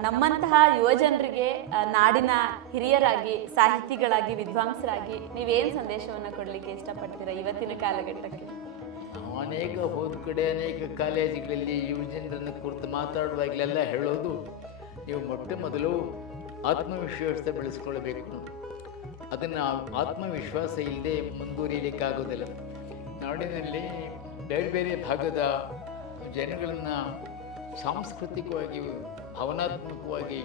ನಮ್ಮಂತಹ ಯುವಜನರಿಗೆ ನಾಡಿನ ಹಿರಿಯರಾಗಿ, ಸಾಹಿತಿಗಳಾಗಿ, ವಿದ್ವಾಂಸರಾಗಿ ನೀವೇನು ಸಂದೇಶವನ್ನು ಕೊಡಲಿಕ್ಕೆ ಇಷ್ಟಪಡ್ತೀರಾ ಇವತ್ತಿನ ಕಾಲಘಟ್ಟಕ್ಕೆ? ಅನೇಕ ಹೋದ ಕಡೆ, ಅನೇಕ ಕಾಲೇಜುಗಳಲ್ಲಿ ಯುವಜನರನ್ನು ಕುರಿತು ಮಾತಾಡುವಾಗಲೆಲ್ಲ ಹೇಳೋದು, ನೀವು ಮೊಟ್ಟ ಮೊದಲು ಆತ್ಮವಿಶ್ವಾಸ ಬೆಳೆಸ್ಕೊಳ್ಬೇಕು. ಅದನ್ನು ಆತ್ಮವಿಶ್ವಾಸ ಇಲ್ಲದೆ ಮುಂದುವರಿಯಲಿಕ್ಕಾಗೋದಿಲ್ಲ ನಾಡಿನಲ್ಲಿ ಬೇರೆ ಬೇರೆ ಭಾಗದ ಜನಗಳನ್ನು ಸಾಂಸ್ಕೃತಿಕವಾಗಿ, ಭಾವನಾತ್ಮಕವಾಗಿ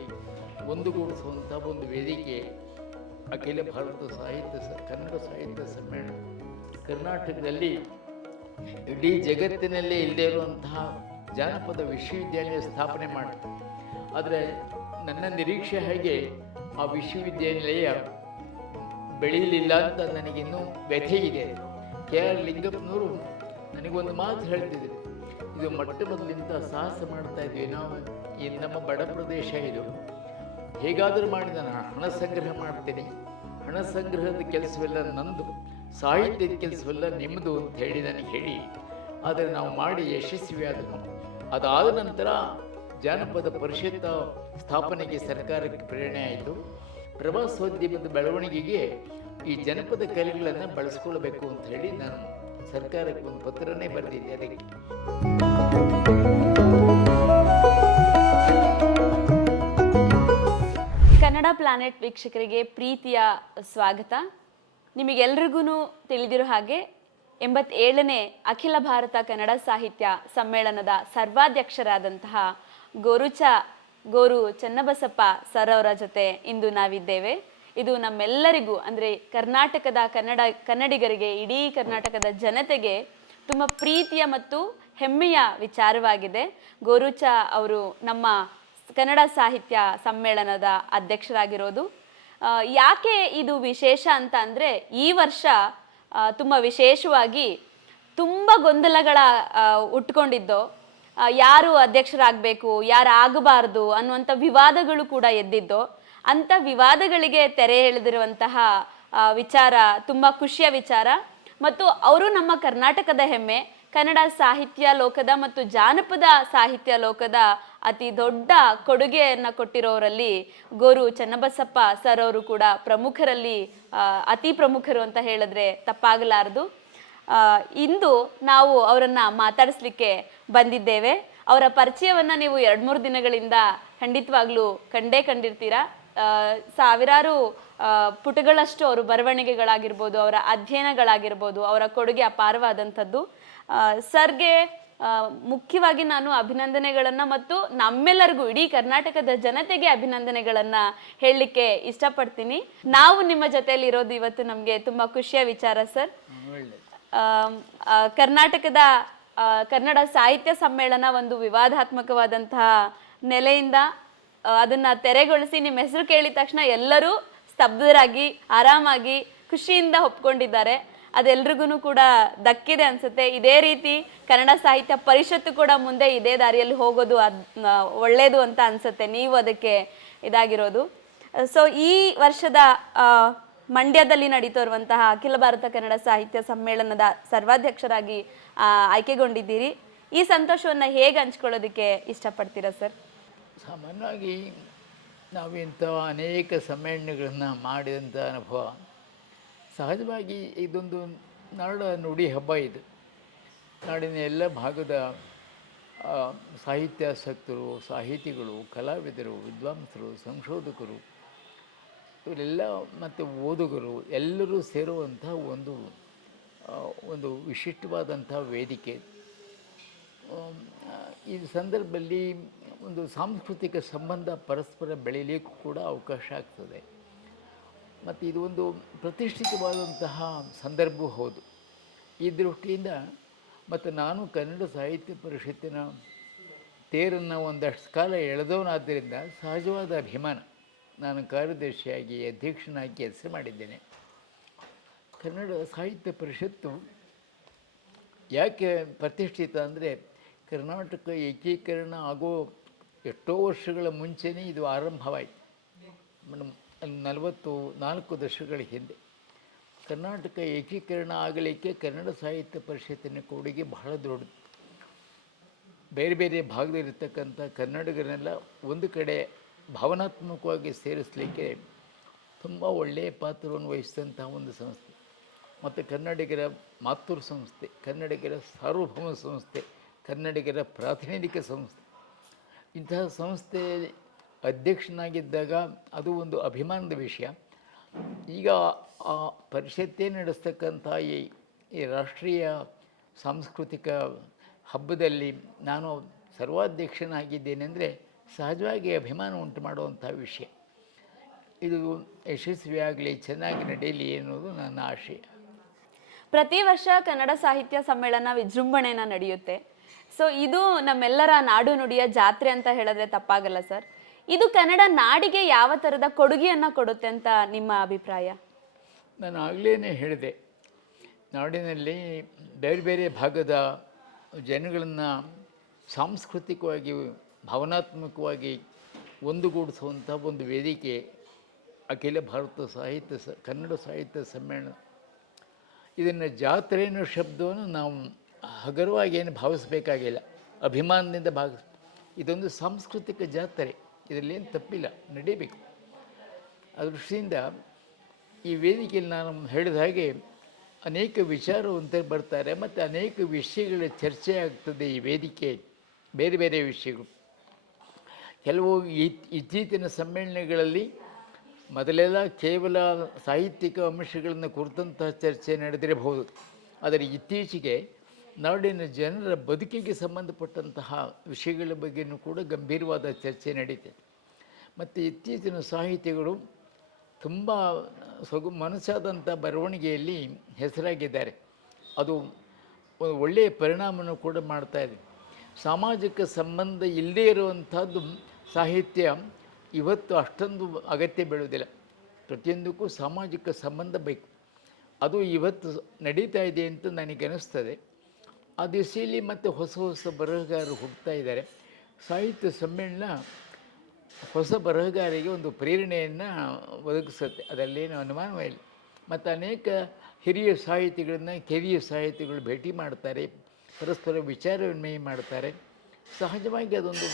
ಒಂದುಗೂಡಿಸುವಂಥ ಒಂದು ವೇದಿಕೆ ಅಖಿಲ ಭಾರತ ಸಾಹಿತ್ಯ ಕನ್ನಡ ಸಾಹಿತ್ಯ ಸಮ್ಮೇಳನ ಕರ್ನಾಟಕದಲ್ಲಿ, ಇಡೀ ಜಗತ್ತಿನಲ್ಲೇ ಇಲ್ಲದೇ ಇರುವಂತಹ ಜಾನಪದ ವಿಶ್ವವಿದ್ಯಾಲಯ ಸ್ಥಾಪನೆ ಮಾಡಿತು ಆದರೆ ನನ್ನ ನಿರೀಕ್ಷೆ ಹೇಗೆ ಆ ವಿಶ್ವವಿದ್ಯಾನಿಲಯ ಬೆಳೆಯಲಿಲ್ಲ ಅಂತ ನನಗಿನ್ನೂ ವ್ಯಥೆ ಇದೆ. ಕೆ ಆರ್ ಲಿಂಗಪ್ಪನವರು ನನಗೊಂದು ಮಾತು ಹೇಳ್ತಿದ್ರು. ಇದು ಮೊಟ್ಟ ಮೊದಲಿಂದ ಸಾಹಸ ಮಾಡ್ತಾ ಇದ್ವಿ ನಾವು. ಈ ನಮ್ಮ ಬಡ ಪ್ರದೇಶ ಇದು. ಹೇಗಾದರೂ ಮಾಡಿದ ನಾನು ಹಣ ಸಂಗ್ರಹ ಮಾಡ್ತೀನಿ. ಹಣ ಸಂಗ್ರಹದ ಕೆಲಸವೆಲ್ಲ ನಂದು. ಸಾಹಿತ್ಯದ ಕೆಲಸವೆಲ್ಲ ನಿಮ್ಮದು ಅಂತ ಹೇಳಿ ನನಗೆ ಹೇಳಿ. ಆದರೆ ನಾವು ಮಾಡಿ ಯಶಸ್ವಿ ಆದನು ಅದಾದ ನಂತರ ಜಾನಪದ ಪರಿಷತ್ ಸ್ಥಾಪನೆಗೆ ಸರ್ಕಾರಕ್ಕೆ ಪ್ರೇರಣೆ ಆಯಿತು. ಪ್ರವಾಸೋದ್ಯಮದ ಬೆಳವಣಿಗೆಗೆ ಈ ಜನಪದ ಕಲೆಗಳನ್ನು ಬಳಸ್ಕೊಳ್ಬೇಕು ಅಂತ ಹೇಳಿ ನಾನು ಸರ್ಕಾರಕ್ಕೆ ಒಂದು ಪತ್ರನೇ ಬರೆದಿದ್ದೆ ಅದಕ್ಕೆ. ಕನ್ನಡ ಪ್ಲಾನೆಟ್ ವೀಕ್ಷಕರಿಗೆ ಪ್ರೀತಿಯ ಸ್ವಾಗತ. ನಿಮಗೆಲ್ರಿಗೂ ತಿಳಿದಿರೋ ಹಾಗೆ ಎಂಬತ್ತೇಳನೇ ಅಖಿಲ ಭಾರತ ಕನ್ನಡ ಸಾಹಿತ್ಯ ಸಮ್ಮೇಳನದ ಸರ್ವಾಧ್ಯಕ್ಷರಾದಂತಹ ಗೋರುಚ, ಗೋರು ಚನ್ನಬಸಪ್ಪ ಸರ್ ಅವರ ಜೊತೆ ಇಂದು ನಾವಿದ್ದೇವೆ. ಇದು ನಮ್ಮೆಲ್ಲರಿಗೂ, ಅಂದರೆ ಕರ್ನಾಟಕದ ಕನ್ನಡ ಕನ್ನಡಿಗರಿಗೆ, ಇಡೀ ಕರ್ನಾಟಕದ ಜನತೆಗೆ ತುಂಬ ಪ್ರೀತಿಯ ಮತ್ತು ಹೆಮ್ಮೆಯ ವಿಚಾರವಾಗಿದೆ. ಗೋರುಚ ಅವರು ನಮ್ಮ ಕನ್ನಡ ಸಾಹಿತ್ಯ ಸಮ್ಮೇಳನದ ಅಧ್ಯಕ್ಷರಾಗಿರೋದು. ಯಾಕೆ ಇದು ವಿಶೇಷ ಅಂತ ಅಂದರೆ ಈ ವರ್ಷ ತುಂಬ ವಿಶೇಷವಾಗಿ ತುಂಬ ಗೊಂದಲಗಳ ಉಟ್ಕೊಂಡಿದ್ದು. ಯಾರು ಅಧ್ಯಕ್ಷರಾಗಬೇಕು ಯಾರು ಆಗಬಾರ್ದು ಅನ್ನುವಂಥ ವಿವಾದಗಳು ಕೂಡ ಎದ್ದಿದ್ದೋ. ಅಂಥ ವಿವಾದಗಳಿಗೆ ತೆರೆ ಎಳೆದಿರುವಂತಹ ವಿಚಾರ ತುಂಬ ಖುಷಿಯ ವಿಚಾರ. ಮತ್ತು ಅವರು ನಮ್ಮ ಕರ್ನಾಟಕದ ಹೆಮ್ಮೆ. ಕನ್ನಡ ಸಾಹಿತ್ಯ ಲೋಕದ ಮತ್ತು ಜಾನಪದ ಸಾಹಿತ್ಯ ಲೋಕದ ಅತಿ ದೊಡ್ಡ ಕೊಡುಗೆಯನ್ನು ಕೊಟ್ಟಿರೋರಲ್ಲಿ ಗೋರು ಚನ್ನಬಸಪ್ಪ ಸರ್ ಅವರು ಕೂಡ ಪ್ರಮುಖರಲ್ಲಿ ಅತಿ ಪ್ರಮುಖರು ಅಂತ ಹೇಳಿದ್ರೆ ತಪ್ಪಾಗಲಾರದು. ಇಂದು ನಾವು ಅವರನ್ನ ಮಾತಾಡಿಸ್ಲಿಕ್ಕೆ ಬಂದಿದ್ದೇವೆ. ಅವರ ಪರಿಚಯವನ್ನ ನೀವು ಎರಡು ಮೂರು ದಿನಗಳಿಂದ ಖಂಡಿತವಾಗ್ಲೂ ಕಂಡೇ ಕಂಡಿರ್ತೀರಾ? ಸಾವಿರಾರು ಪುಟಗಳಷ್ಟು ಅವರು ಬರವಣಿಗೆಗಳಾಗಿರ್ಬೋದು, ಅವರ ಅಧ್ಯಯನಗಳಾಗಿರ್ಬೋದು, ಅವರ ಕೊಡುಗೆ ಅಪಾರವಾದಂಥದ್ದು. ಸರ್ಗೆ ಮುಖ್ಯವಾಗಿ ನಾನು ಅಭಿನಂದನೆಗಳನ್ನು ಮತ್ತು ನಮ್ಮೆಲ್ಲರಿಗೂ ಇಡೀ ಕರ್ನಾಟಕದ ಜನತೆಗೆ ಅಭಿನಂದನೆಗಳನ್ನು ಹೇಳಲಿಕ್ಕೆ ಇಷ್ಟಪಡ್ತೀನಿ. ನಾವು ನಿಮ್ಮ ಜೊತೆಯಲ್ಲಿ ಇರೋದು ಇವತ್ತು ನಮಗೆ ತುಂಬ ಖುಷಿಯ ವಿಚಾರ, ಸರ್. ಕರ್ನಾಟಕದ ಕನ್ನಡ ಸಾಹಿತ್ಯ ಸಮ್ಮೇಳನ ಒಂದು ವಿವಾದಾತ್ಮಕವಾದಂತಹ ನೆಲೆಯಿಂದ ಅದನ್ನ ತೆರೆಗೊಳಿಸಿ ನಿಮ್ಮ ಹೆಸರು ಕೇಳಿದ ತಕ್ಷಣ ಎಲ್ಲರೂ ಸ್ತಬ್ಧರಾಗಿ, ಆರಾಮಾಗಿ, ಖುಷಿಯಿಂದ ಒಪ್ಕೊಂಡಿದ್ದಾರೆ. ಅದೆಲ್ರಿಗೂ ಕೂಡ ದಕ್ಕಿದೆ ಅನ್ಸುತ್ತೆ. ಇದೇ ರೀತಿ ಕನ್ನಡ ಸಾಹಿತ್ಯ ಪರಿಷತ್ತು ಕೂಡ ಮುಂದೆ ಇದೇ ದಾರಿಯಲ್ಲಿ ಹೋಗೋದು ಅದ್ ಒಳ್ಳೇದು ಅಂತ ಅನ್ಸುತ್ತೆ. ನೀವು ಅದಕ್ಕೆ ಇದಾಗಿರೋದು. ಸೊ ಈ ವರ್ಷದ ಮಂಡ್ಯದಲ್ಲಿ ನಡೀತಾ ಇರುವಂತಹ ಅಖಿಲ ಭಾರತ ಕನ್ನಡ ಸಾಹಿತ್ಯ ಸಮ್ಮೇಳನದ ಸರ್ವಾಧ್ಯಕ್ಷರಾಗಿ ಆಯ್ಕೆಗೊಂಡಿದ್ದೀರಿ. ಈ ಸಂತೋಷವನ್ನು ಹೇಗೆ ಹಂಚ್ಕೊಳ್ಳೋದಕ್ಕೆ ಇಷ್ಟಪಡ್ತೀರಾ, ಸರ್? ಸಾಮಾನ್ಯವಾಗಿ ನಾವು ಇಂಥ ಅನೇಕ ಸಮ್ಮೇಳನಗಳನ್ನು ಮಾಡಿದಂಥ ಅನುಭವ. ಸಹಜವಾಗಿ ಇದೊಂದು ನಾಡ ನುಡಿ ಹಬ್ಬ ಇದು. ನಾಡಿನ ಎಲ್ಲ ಭಾಗದ ಸಾಹಿತ್ಯಾಸಕ್ತರು ಸಾಹಿತಿಗಳು, ಕಲಾವಿದರು, ವಿದ್ವಾಂಸರು, ಸಂಶೋಧಕರು, ಇವರೆಲ್ಲ ಮತ್ತು ಓದುಗರು ಎಲ್ಲರೂ ಸೇರುವಂಥ ಒಂದು ಒಂದು ವಿಶಿಷ್ಟವಾದಂಥ ವೇದಿಕೆ. ಈ ಸಂದರ್ಭದಲ್ಲಿ ಒಂದು ಸಾಂಸ್ಕೃತಿಕ ಸಂಬಂಧ ಪರಸ್ಪರ ಬೆಳೀಲಿಕ್ಕೂ ಕೂಡ ಅವಕಾಶ ಆಗ್ತದೆ. ಮತ್ತು ಇದು ಒಂದು ಪ್ರತಿಷ್ಠಿತವಾದಂತಹ ಸಂದರ್ಭ ಹೌದು. ಈ ದೃಷ್ಟಿಯಿಂದ ಮತ್ತು ನಾನು ಕನ್ನಡ ಸಾಹಿತ್ಯ ಪರಿಷತ್ತಿನ ತೇರನ್ನು ಒಂದಷ್ಟು ಕಾಲ ಎಳೆದವನಾದ್ದರಿಂದ ಸಹಜವಾದ ಅಭಿಮಾನ. ನಾನು ಕಾರ್ಯದರ್ಶಿಯಾಗಿ ಅಧ್ಯಕ್ಷನಾಗಿ ಕೆಲಸ ಮಾಡಿದ್ದೇನೆ. ಕನ್ನಡ ಸಾಹಿತ್ಯ ಪರಿಷತ್ತು ಯಾಕೆ ಪ್ರತಿಷ್ಠಿತ ಅಂದರೆ ಕರ್ನಾಟಕ ಏಕೀಕರಣ ಆಗೋ ಎಷ್ಟೋ ವರ್ಷಗಳ ಮುಂಚೆನೇ ಇದು ಆರಂಭವಾಯಿತು. ಮೇಡಮ್ ನಲವತ್ತು ನಾಲ್ಕು ದಶಕಗಳ ಹಿಂದೆ ಕರ್ನಾಟಕ ಏಕೀಕರಣ ಆಗಲಿಕ್ಕೆ ಕನ್ನಡ ಸಾಹಿತ್ಯ ಪರಿಷತ್ತಿನ ಕೊಡುಗೆ ಬಹಳ ದೊಡ್ಡದು ಬೇರೆ ಬೇರೆ ಭಾಗದಲ್ಲಿರ್ತಕ್ಕಂಥ ಕನ್ನಡಿಗರನ್ನೆಲ್ಲ ಒಂದು ಕಡೆ ಭಾವನಾತ್ಮಕವಾಗಿ ಸೇರಿಸಲಿಕ್ಕೆ ತುಂಬ ಒಳ್ಳೆಯ ಪಾತ್ರವನ್ನು ವಹಿಸಿದಂಥ ಒಂದು ಸಂಸ್ಥೆ. ಮತ್ತು ಕನ್ನಡಿಗರ ಮಾತೃ ಸಂಸ್ಥೆ, ಕನ್ನಡಿಗರ ಸಾರ್ವಭೌಮ ಸಂಸ್ಥೆ, ಕನ್ನಡಿಗರ ಪ್ರಾತಿನಿಧಿಕ ಸಂಸ್ಥೆ. ಇಂತಹ ಸಂಸ್ಥೆ ಅಧ್ಯಕ್ಷನಾಗಿದ್ದಾಗ ಅದು ಒಂದು ಅಭಿಮಾನದ ವಿಷಯ. ಈಗ ಆ ಪರಿಷತ್ತೇ ನಡೆಸ್ತಕ್ಕಂಥ ಈ ಈ ರಾಷ್ಟ್ರೀಯ ಸಾಂಸ್ಕೃತಿಕ ಹಬ್ಬದಲ್ಲಿ ನಾನು ಸರ್ವಾಧ್ಯಕ್ಷನಾಗಿದ್ದೇನೆ ಅಂದರೆ ಸಹಜವಾಗಿ ಅಭಿಮಾನ ಉಂಟು ಮಾಡುವಂಥ ವಿಷಯ. ಇದು ಯಶಸ್ವಿಯಾಗಲಿ, ಚೆನ್ನಾಗಿ ನಡೆಯಲಿ ಅನ್ನೋದು ನನ್ನ ಆಶಯ ಪ್ರತಿ ವರ್ಷ ಕನ್ನಡ ಸಾಹಿತ್ಯ ಸಮ್ಮೇಳನ ವಿಜೃಂಭಣೆನ ನಡೆಯುತ್ತೆ. ಸೊ ಇದು ನಮ್ಮೆಲ್ಲರ ನಾಡು ನುಡಿಯ ಜಾತ್ರೆ ಅಂತ ಹೇಳಿದ್ರೆ ತಪ್ಪಾಗಲ್ಲ ಸರ್. ಇದು ಕನ್ನಡ ನಾಡಿಗೆ ಯಾವ ಥರದ ಕೊಡುಗೆಯನ್ನು ಕೊಡುತ್ತೆ ಅಂತ ನಿಮ್ಮ ಅಭಿಪ್ರಾಯ? ನಾನು ಆಗಲೇ ಹೇಳಿದೆ. ನಾಡಿನಲ್ಲಿ ಬೇರೆ ಬೇರೆ ಭಾಗದ ಜನಗಳನ್ನು ಸಾಂಸ್ಕೃತಿಕವಾಗಿ, ಭಾವನಾತ್ಮಕವಾಗಿ ಒಂದುಗೂಡಿಸುವಂಥ ಒಂದು ವೇದಿಕೆ ಅಖಿಲ ಭಾರತ ಸಾಹಿತ್ಯ ಸ, ಕನ್ನಡ ಸಾಹಿತ್ಯ ಸಮ್ಮೇಳನ. ಇದನ್ನು ಜಾತ್ರೆ ಅನ್ನೋ ಶಬ್ದವನ್ನು ನಾವು ಹಗರವಾಗಿ ಏನು ಭಾವಿಸಬೇಕಾಗಿಲ್ಲ. ಅಭಿಮಾನದಿಂದ ಭಾವಿಸ್ ಇದೊಂದು ಸಾಂಸ್ಕೃತಿಕ ಜಾತ್ರೆ. ಇದರಲ್ಲಿ ಏನು ತಪ್ಪಿಲ್ಲ, ನಡೀಬೇಕು. ಆ ದೃಷ್ಟಿಯಿಂದ ಈ ವೇದಿಕೆಯಲ್ಲಿ ನಾನು ಹೇಳಿದ ಹಾಗೆ ಅನೇಕ ವಿಚಾರವಂತರು ಬರ್ತಾರೆ, ಮತ್ತು ಅನೇಕ ವಿಷಯಗಳ ಚರ್ಚೆ ಆಗ್ತದೆ ಈ ವೇದಿಕೆ. ಬೇರೆ ಬೇರೆ ವಿಷಯಗಳು. ಕೆಲವು ಇತ್- ಇತ್ತೀಚಿನ ಸಮ್ಮೇಳನಗಳಲ್ಲಿ ಮೊದಲೆಲ್ಲ ಕೇವಲ ಸಾಹಿತ್ಯಿಕ ಅಂಶಗಳನ್ನು ಕುರಿತಂತಹ ಚರ್ಚೆ ನಡೆದಿರಬಹುದು. ಆದರೆ ಇತ್ತೀಚೆಗೆ ನಾಡಿನ ಜನರ ಬದುಕಿಗೆ ಸಂಬಂಧಪಟ್ಟಂತಹ ವಿಷಯಗಳ ಬಗ್ಗೆಯೂ ಕೂಡ ಗಂಭೀರವಾದ ಚರ್ಚೆ ನಡೀತದೆ ಮತ್ತು ಇತ್ತೀಚಿನ ಸಾಹಿತಿಗಳು ತುಂಬ ಸೊಗು ಮನಸ್ಸಾದಂಥ ಬರವಣಿಗೆಯಲ್ಲಿ ಹೆಸರಾಗಿದ್ದಾರೆ. ಅದು ಒಳ್ಳೆಯ ಪರಿಣಾಮವನ್ನು ಕೂಡ ಮಾಡ್ತಾ ಇದೆ. ಸಾಮಾಜಿಕ ಸಂಬಂಧ ಇಲ್ಲದೇ ಇರುವಂಥದ್ದು ಸಾಹಿತ್ಯ ಇವತ್ತು ಅಷ್ಟೊಂದು ಅಗತ್ಯ ಬೀಳುವುದಿಲ್ಲ ಪ್ರತಿಯೊಂದಕ್ಕೂ ಸಾಮಾಜಿಕ ಸಂಬಂಧ ಬೇಕು. ಅದು ಇವತ್ತು ನಡೀತಾ ಇದೆ ಅಂತ ನನಗೆ ಅನಿಸ್ತದೆ. ಆ ದಿಸೆಯಲ್ಲಿ ಮತ್ತು ಹೊಸ ಹೊಸ ಬರಹಗಾರರು ಹೋಗ್ತಾ ಇದ್ದಾರೆ. ಸಾಹಿತ್ಯ ಸಮ್ಮೇಳನ ಹೊಸ ಬರಹಗಾರರಿಗೆ ಒಂದು ಪ್ರೇರಣೆಯನ್ನು ಒದಗಿಸುತ್ತೆ. ಅದರಲ್ಲೇನು ಅನುಮಾನವೇ ಇಲ್ಲ ಮತ್ತು ಅನೇಕ ಹಿರಿಯ ಸಾಹಿತಿಗಳನ್ನ, ಕಿರಿಯ ಸಾಹಿತಿಗಳು ಭೇಟಿ ಮಾಡ್ತಾರೆ. ಪರಸ್ಪರ ವಿಚಾರ ವಿನಿಮಯ ಮಾಡ್ತಾರೆ. ಸಹಜವಾಗಿ ಅದೊಂದು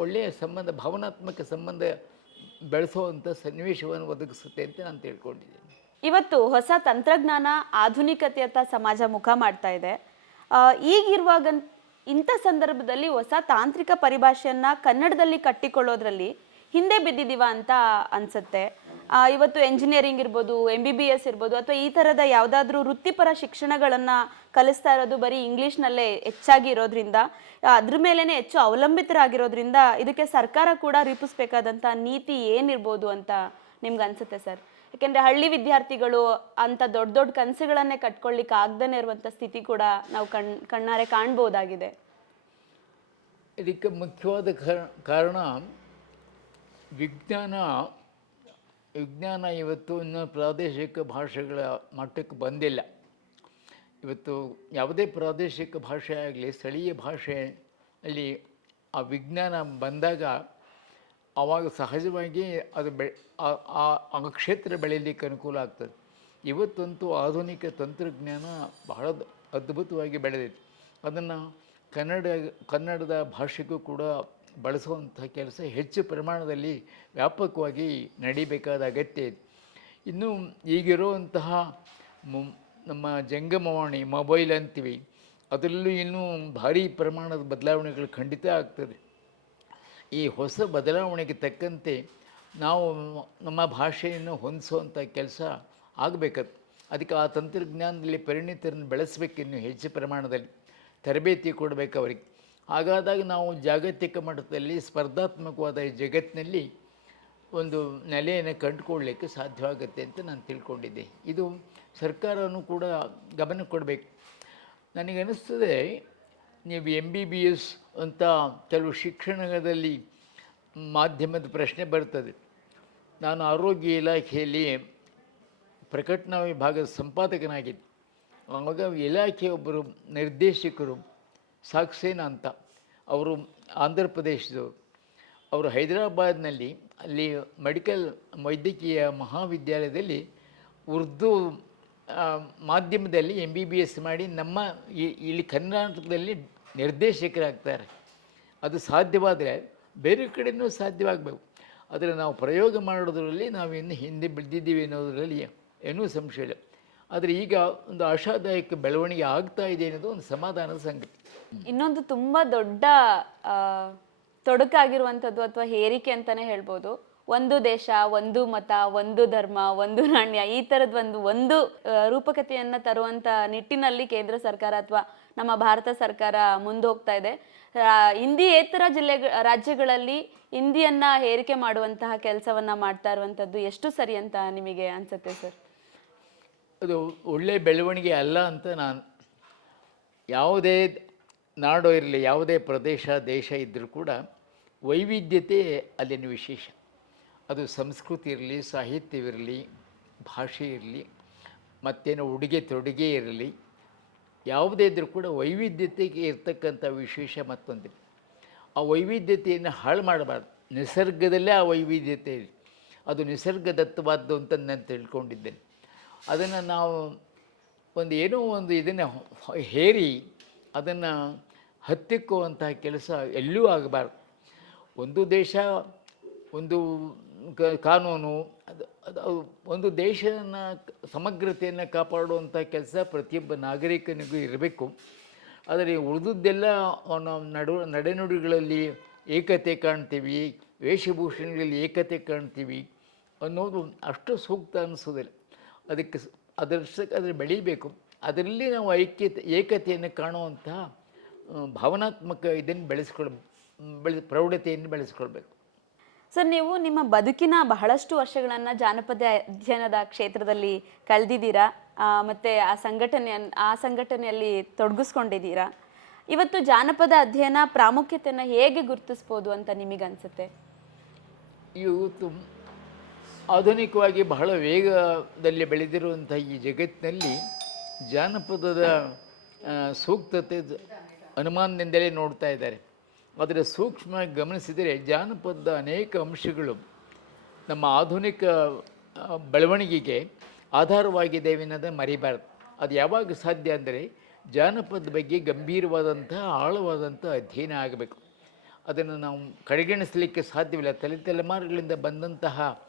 ಒಳ್ಳೆಯ ಸಂಬಂಧ, ಭಾವನಾತ್ಮಕ ಸಂಬಂಧ ಬೆಳೆಸುವಂಥ ಸನ್ನಿವೇಶವನ್ನು ಒದಗಿಸುತ್ತೆ ಅಂತ ನಾನು ತಿಳ್ಕೊಂಡಿದ್ದೀನಿ. ಇವತ್ತು ಹೊಸ ತಂತ್ರಜ್ಞಾನ, ಆಧುನಿಕತೆಯತ್ತ ಸಮಾಜ ಮುಖ ಮಾಡ್ತಾ ಇದೆ. ಈಗಿರುವಾಗ ಇಂಥ ಸಂದರ್ಭದಲ್ಲಿ ಹೊಸ ತಾಂತ್ರಿಕ ಪರಿಭಾಷೆಯನ್ನ ಕನ್ನಡದಲ್ಲಿ ಕಟ್ಟಿಕೊಳ್ಳೋದ್ರಲ್ಲಿ ಹಿಂದೆ ಬಿದ್ದಿದ್ದೀವ ಅಂತ ಅನ್ಸುತ್ತೆ. ಇವತ್ತು ಎಂಜಿನಿಯರಿಂಗ್ ಇರ್ಬೋದು ಎಂ ಬಿ ಬಿ ಎಸ್ ಇರ್ಬೋದು, ಅಥವಾ ಈ ಥರದ ಯಾವುದಾದ್ರೂ ವೃತ್ತಿಪರ ಶಿಕ್ಷಣಗಳನ್ನು ಕಲಿಸ್ತಾ ಇರೋದು ಬರೀ ಇಂಗ್ಲೀಷ್ನಲ್ಲೇ ಹೆಚ್ಚಾಗಿ ಇರೋದ್ರಿಂದ, ಅದ್ರ ಮೇಲೇ ಹೆಚ್ಚು ಅವಲಂಬಿತರಾಗಿರೋದ್ರಿಂದ ಇದಕ್ಕೆ ಸರ್ಕಾರ ಕೂಡ ರೂಪಿಸ್ಬೇಕಾದಂಥ ನೀತಿ ಏನಿರ್ಬೋದು ಅಂತ ನಿಮ್ಗೆ ಅನ್ಸುತ್ತೆ ಸರ್? ಯಾಕೆಂದ್ರೆ ಹಳ್ಳಿ ವಿದ್ಯಾರ್ಥಿಗಳು ಅಂತ ದೊಡ್ಡ ದೊಡ್ಡ ಕನಸುಗಳನ್ನೇ ಕಟ್ಕೊಳ್ಳಿಕ್ಕೆ ಆಗ್ದೇ ಇರುವಂತ ಸ್ಥಿತಿ ಕೂಡ ನಾವು ಕಣ್, ಕಣ್ಣಾರೆ ಕಾಣ್ಬೋದಾಗಿದೆ. ಇದಕ್ಕೆ ಮುಖ್ಯವಾದ ಕಾರಣ ವಿಜ್ಞಾನ ವಿಜ್ಞಾನ ಇವತ್ತು ಇನ್ನೂ ಪ್ರಾದೇಶಿಕ ಭಾಷೆಗಳ ಮಟ್ಟಕ್ಕೆ ಬಂದಿಲ್ಲ. ಇವತ್ತು ಯಾವುದೇ ಪ್ರಾದೇಶಿಕ ಭಾಷೆ ಆಗಲಿ, ಸ್ಥಳೀಯ ಭಾಷೆ ಅಲ್ಲಿ ಆ ವಿಜ್ಞಾನ ಬಂದಾಗ ಆವಾಗ ಸಹಜವಾಗಿ ಅದು ಬೆ ಆ- ಕ್ಷೇತ್ರ ಬೆಳೀಲಿಕ್ಕೆ ಅನುಕೂಲ ಆಗ್ತದೆ. ಇವತ್ತಂತೂ ಆಧುನಿಕ ತಂತ್ರಜ್ಞಾನ ಬಹಳ ಅದ್ಭುತವಾಗಿ ಬೆಳೆದಿದೆ. ಅದನ್ನು ಕನ್ನಡ, ಕನ್ನಡದ ಭಾಷೆಗೂ ಕೂಡ ಬಳಸುವಂಥ ಕೆಲಸ ಹೆಚ್ಚು ಪ್ರಮಾಣದಲ್ಲಿ ವ್ಯಾಪಕವಾಗಿ ನಡೀಬೇಕಾದ ಅಗತ್ಯ ಇದೆ. ಇನ್ನು ಈಗಿರುವಂತಹ ನಮ್ಮ ಜಂಗಮವಾಣಿ, ಮೊಬೈಲ್ ಅಂತೀವಿ, ಅದರಲ್ಲೂ ಇನ್ನೂ ಭಾರೀ ಪ್ರಮಾಣದ ಬದಲಾವಣೆಗಳು ಖಂಡಿತ ಆಗ್ತದೆ. ಈ ಹೊಸ ಬದಲಾವಣೆಗೆ ತಕ್ಕಂತೆ ನಾವು ನಮ್ಮ ಭಾಷೆಯನ್ನು ಹೊಂದಿಸುವಂಥ ಕೆಲಸ ಆಗಬೇಕು ಅದಕ್ಕೆ ಆ ತಂತ್ರಜ್ಞಾನದಲ್ಲಿ ಪರಿಣಿತರನ್ನು ಬೆಳೆಸಬೇಕಿನ್ನು ಹೆಚ್ಚು ಪ್ರಮಾಣದಲ್ಲಿ ತರಬೇತಿ ಕೊಡಬೇಕು ಅವರಿಗೆ. ಹಾಗಾದಾಗ ನಾವು ಜಾಗತಿಕ ಮಟ್ಟದಲ್ಲಿ ಸ್ಪರ್ಧಾತ್ಮಕವಾದ ಈ ಜಗತ್ತಿನಲ್ಲಿ ಒಂದು ನೆಲೆಯನ್ನು ಕಂಡುಕೊಳ್ಳಲಿಕ್ಕೆ ಸಾಧ್ಯವಾಗುತ್ತೆ ಅಂತ ನಾನು ತಿಳ್ಕೊಂಡಿದ್ದೆ. ಇದು ಸರ್ಕಾರವೂ ಕೂಡ ಗಮನ ಕೊಡಬೇಕು. ನನಗನ್ನಿಸ್ತದೆ ನೀವು ಎಂ ಬಿ ಬಿ ಎಸ್ ಅಂತ ಕೆಲವು ಶಿಕ್ಷಣದಲ್ಲಿ ಮಾಧ್ಯಮದ ಪ್ರಶ್ನೆ ಬರ್ತದೆ. ನಾನು ಆರೋಗ್ಯ ಇಲಾಖೆಯಲ್ಲಿ ಪ್ರಕಟಣಾ ವಿಭಾಗದ ಸಂಪಾದಕನಾಗಿದ್ದೆ. ಆವಾಗ ಇಲಾಖೆಯ ಒಬ್ಬರು ನಿರ್ದೇಶಕರು, ಸಾಕ್ಸೇನಾ ಅಂತ, ಅವರು ಆಂಧ್ರ ಪ್ರದೇಶದವರು. ಅವರು ಹೈದರಾಬಾದ್ನಲ್ಲಿ ಅಲ್ಲಿ ಮೆಡಿಕಲ್ ವೈದ್ಯಕೀಯ ಮಹಾವಿದ್ಯಾಲಯದಲ್ಲಿ ಉರ್ದು ಮಾಧ್ಯಮದಲ್ಲಿ ಎಂ ಬಿ ಬಿ ಎಸ್ ಮಾಡಿ ನಮ್ಮ ಇಲ್ಲಿ ಕರ್ನಾಟಕದಲ್ಲಿ ನಿರ್ದೇಶಕರಾಗ್ತಾರೆ. ಅದು ಸಾಧ್ಯವಾದರೆ ಬೇರೆ ಕಡೆಯೂ ಸಾಧ್ಯವಾಗಬೇಕು. ಆದರೆ ನಾವು ಪ್ರಯೋಗ ಮಾಡೋದರಲ್ಲಿ ನಾವು ಇನ್ನು ಹಿಂದೆ ಬಿದ್ದಿದ್ದೀವಿ ಅನ್ನೋದರಲ್ಲಿ ಏನೂ ಸಂಶಯ ಇಲ್ಲ. ಆದರೆ ಈಗ ಒಂದು ಆಶಾದಾಯಕ ಬೆಳವಣಿಗೆ ಆಗ್ತಾ ಇದೆ ಅನ್ನೋದು ಒಂದು ಸಮಾಧಾನದ ಸಂಗತಿ. ಇನ್ನೊಂದು ತುಂಬ ದೊಡ್ಡ ತೊಡಕಾಗಿರುವಂಥದ್ದು ಅಥವಾ ಹೇರಿಕೆ ಅಂತಲೇ ಹೇಳ್ಬೋದು. ಒಂದು ದೇಶ, ಒಂದು ಮತ, ಒಂದು ಧರ್ಮ, ಒಂದು ನಾಣ್ಯ ಈ ಥರದ ಒಂದು ಒಂದು ರೂಪಕತೆಯನ್ನು ತರುವಂತ ನಿಟ್ಟಿನಲ್ಲಿ ಕೇಂದ್ರ ಸರ್ಕಾರ ಅಥವಾ ನಮ್ಮ ಭಾರತ ಸರ್ಕಾರ ಮುಂದೆ ಹೋಗ್ತಾ ಇದೆ. ಹಿಂದಿಯೇತರ ಜಿಲ್ಲೆ ರಾಜ್ಯಗಳಲ್ಲಿ ಹಿಂದಿಯನ್ನ ಹೇರಿಕೆ ಮಾಡುವಂತಹ ಕೆಲಸವನ್ನ ಮಾಡ್ತಾ ಇರುವಂಥದ್ದು ಎಷ್ಟು ಸರಿ ಅಂತ ನಿಮಗೆ ಅನ್ಸುತ್ತೆ ಸರ್? ಅದು ಒಳ್ಳೆ ಬೆಳವಣಿಗೆ ಅಲ್ಲ ಅಂತ ನಾನು ಯಾವುದೇ ನಾಡು ಇರಲಿ, ಯಾವುದೇ ಪ್ರದೇಶ, ದೇಶ ಇದ್ದರೂ ಕೂಡ ವೈವಿಧ್ಯತೆ ಅಲ್ಲಿನ ವಿಶೇಷ. ಅದು ಸಂಸ್ಕೃತಿ ಇರಲಿ, ಸಾಹಿತ್ಯವಿರಲಿ, ಭಾಷೆ ಇರಲಿ, ಮತ್ತೇನು ಉಡುಗೆ ತೊಡುಗೆ ಇರಲಿ, ಯಾವುದೇ ಇದ್ದರೂ ಕೂಡ ವೈವಿಧ್ಯತೆಗೆ ಇರ್ತಕ್ಕಂಥ ವಿಶೇಷ ಮತ್ತೊಂದಿದೆ ಆ ವೈವಿಧ್ಯತೆಯನ್ನು ಹಾಳು ಮಾಡಬಾರ್ದು. ನಿಸರ್ಗದಲ್ಲೇ ಆ ವೈವಿಧ್ಯತೆ ಇದೆ. ಅದು ನಿಸರ್ಗದತ್ತವಾದ್ದು ಅಂತ ನಾನು ತಿಳ್ಕೊಂಡಿದ್ದೇನೆ. ಅದನ್ನು ನಾವು ಒಂದು ಏನೋ ಒಂದು ಇದನ್ನು ಹೇರಿ, ಅದನ್ನು ಹತ್ತಿಕ್ಕುವಂತಹ ಕೆಲಸ ಎಲ್ಲೂ ಆಗಬಾರ್ದು. ಒಂದು ದೇಶ, ಒಂದು ಕಾನೂನು, ಅದು ಒಂದು ದೇಶನ ಸಮಗ್ರತೆಯನ್ನು ಕಾಪಾಡುವಂಥ ಕೆಲಸ ಪ್ರತಿಯೊಬ್ಬ ನಾಗರಿಕನಿಗೂ ಇರಬೇಕು. ಆದರೆ ಉಳಿದದ್ದೆಲ್ಲ ನಡು, ನಡೆನುಡಿಗಳಲ್ಲಿ ಏಕತೆ ಕಾಣ್ತೀವಿ, ವೇಷಭೂಷಣಗಳಲ್ಲಿ ಏಕತೆ ಕಾಣ್ತೀವಿ ಅನ್ನೋದು ಅಷ್ಟು ಸೂಕ್ತ ಅನ್ನಿಸೋದಿಲ್ಲ ಅದಕ್ಕೆ ಅದರ ಅದ್ರ ಬೆಳೀಬೇಕು. ಅದರಲ್ಲಿ ನಾವು ಐಕ್ಯತೆ ಏಕತೆಯನ್ನು ಕಾಣುವಂತಹ ಭಾವನಾತ್ಮಕ ಇದನ್ನು ಬೆಳೆಸ್ಕೊಳ್ ಬೆಳೆ, ಪ್ರೌಢತೆಯನ್ನು ಬೆಳೆಸ್ಕೊಳ್ಬೇಕು. ಸರ್ ನೀವು ನಿಮ್ಮ ಬದುಕಿನ ಬಹಳಷ್ಟು ವರ್ಷಗಳನ್ನು ಜಾನಪದ ಅಧ್ಯಯನದ ಕ್ಷೇತ್ರದಲ್ಲಿ ಕಳೆದಿದ್ದೀರಾ ಮತ್ತೆ ಆ ಸಂಘಟನೆ ಆ ಸಂಘಟನೆಯಲ್ಲಿ ತೊಡಗಿಸ್ಕೊಂಡಿದ್ದೀರಾ? ಇವತ್ತು ಜಾನಪದ ಅಧ್ಯಯನ ಪ್ರಾಮುಖ್ಯತೆಯನ್ನು ಹೇಗೆ ಗುರುತಿಸ್ಬೋದು ಅಂತ ನಿಮಗೆ ಅನ್ಸುತ್ತೆ ಇವತ್ತು ಆಧುನಿಕವಾಗಿ ಬಹಳ ವೇಗದಲ್ಲಿ ಬೆಳೆದಿರುವಂಥ ಈ ಜಗತ್ತಿನಲ್ಲಿ ಜಾನಪದದ ಸೂಕ್ತತೆ ಅನುಮಾನದಿಂದಲೇ ನೋಡ್ತಾ ಇದ್ದಾರೆ. ಆದರೆ ಸೂಕ್ಷ್ಮವಾಗಿ ಗಮನಿಸಿದರೆ ಜಾನಪದದ ಅನೇಕ ಅಂಶಗಳು ನಮ್ಮ ಆಧುನಿಕ ಬೆಳವಣಿಗೆಗೆ ಆಧಾರವಾಗಿದೆ ಅನ್ನೋದನ್ನು ಮರಿಬಾರ್ದು. ಅದು ಯಾವಾಗ ಸಾಧ್ಯ ಅಂದರೆ ಜಾನಪದ ಬಗ್ಗೆ ಗಂಭೀರವಾದಂಥ, ಆಳವಾದಂಥ ಅಧ್ಯಯನ ಆಗಬೇಕು. ಅದನ್ನು ನಾವು ಕಡೆಗಣಿಸಲಿಕ್ಕೆ ಸಾಧ್ಯವಿಲ್ಲ. ತಲೆ ತಲೆಮಾರುಗಳಿಂದ ಬಂದಂತಹ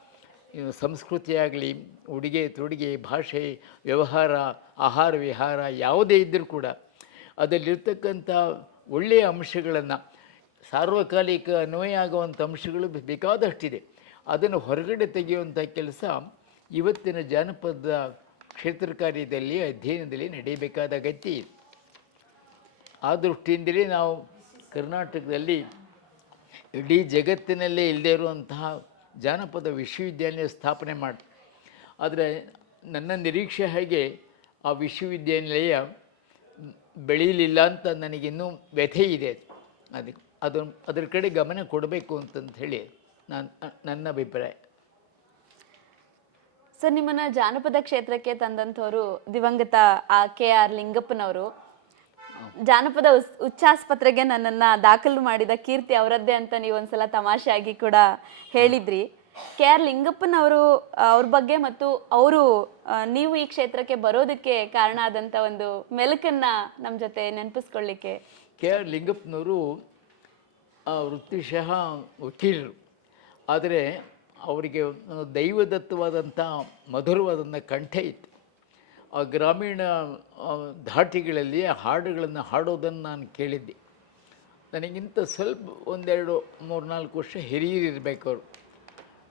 ಸಂಸ್ಕೃತಿಯಾಗಲಿ ಉಡುಗೆ, ತೊಡುಗೆ, ಭಾಷೆ, ವ್ಯವಹಾರ, ಆಹಾರ, ವಿಹಾರ ಯಾವುದೇ ಇದ್ದರೂ ಕೂಡ ಅದರಲ್ಲಿರ್ತಕ್ಕಂಥ ಒಳ್ಳೆಯ ಅಂಶಗಳನ್ನು ಸಾರ್ವಕಾಲಿಕ ಅನ್ವಯ ಆಗುವಂಥ ಅಂಶಗಳು ಬೇಕಾದಷ್ಟಿದೆ. ಅದನ್ನು ಹೊರಗಡೆ ತೆಗೆಯುವಂಥ ಕೆಲಸ ಇವತ್ತಿನ ಜಾನಪದ ಕ್ಷೇತ್ರ ಕಾರ್ಯದಲ್ಲಿ ಅಧ್ಯಯನದಲ್ಲಿ ನಡೆಯಬೇಕಾದ ಅಗತ್ಯ ಇದೆ. ಆ ದೃಷ್ಟಿಯಿಂದಲೇ ನಾವು ಕರ್ನಾಟಕದಲ್ಲಿ ಇಡೀ ಜಗತ್ತಿನಲ್ಲೇ ಇಲ್ಲದೇ ಇರುವಂತಹ ಜಾನಪದ ವಿಶ್ವವಿದ್ಯಾಲಯ ಸ್ಥಾಪನೆ ಮಾಡಿ ಆದರೆ ನನ್ನ ನಿರೀಕ್ಷೆ ಹಾಗೆ ಆ ವಿಶ್ವವಿದ್ಯಾನಿಲಯ ಬೆಳೀಲಿಲ್ಲ ಅಂತ ನನಗಿನ್ನೂ ವ್ಯಥೆ ಇದೆ. ಅದಕ್ಕೆ ಅದು ಅದರ ಕಡೆ ಗಮನ ಕೊಡಬೇಕು ಅಂತಂತ ಹೇಳಿ ನಾನು ನನ್ನ ಅಭಿಪ್ರಾಯ. ಸರ್ ನಿಮ್ಮನ್ನ ಜಾನಪದ ಕ್ಷೇತ್ರಕ್ಕೆ ತಂದಂಥವರು ದಿವಂಗತ ಆ ಕೆ ಆರ್ ಲಿಂಗಪ್ಪನವರು. ಜಾನಪದ ಉಚ್ಚಾಸ್ಪತ್ರೆಗೆ ನನ್ನನ್ನು ದಾಖಲು ಮಾಡಿದ ಕೀರ್ತಿ ಅವರದ್ದೇ ಅಂತ ನೀವು ಒಂದ್ಸಲ ತಮಾಷೆಯಾಗಿ ಕೂಡ ಹೇಳಿದ್ರಿ. ಕೆ ಆರ್ ಲಿಂಗಪ್ಪನವರು ಅವ್ರ ಬಗ್ಗೆ ಮತ್ತು ಅವರು ನೀವು ಈ ಕ್ಷೇತ್ರಕ್ಕೆ ಬರೋದಕ್ಕೆ ಕಾರಣ ಆದಂತ ಒಂದು ಮೆಲುಕನ್ನ ನಮ್ಮ ಜೊತೆ ನೆನಪಿಸ್ಕೊಳ್ಳಿಕ್ಕೆ. ಕೆ ಆರ್ ಲಿಂಗಪ್ಪನವರು ವೃತ್ತಿಶಃ ವಕೀಲರು. ಆದರೆ ಅವರಿಗೆ ದೈವದತ್ತವಾದಂಥ ಮಧುರವಾದಂಥ ಕಂಠ ಇತ್ತು. ಆ ಗ್ರಾಮೀಣ ಧಾಟಿಗಳಲ್ಲಿ ಹಾಡುಗಳನ್ನು ಹಾಡೋದನ್ನು ನಾನು ಕೇಳಿದ್ದೆ. ನನಗಿಂತ ಸ್ವಲ್ಪ ಒಂದೆರಡು ಮೂರು ನಾಲ್ಕು ವರ್ಷ ಹಿರಿಯರಿರಬೇಕು ಅವರು.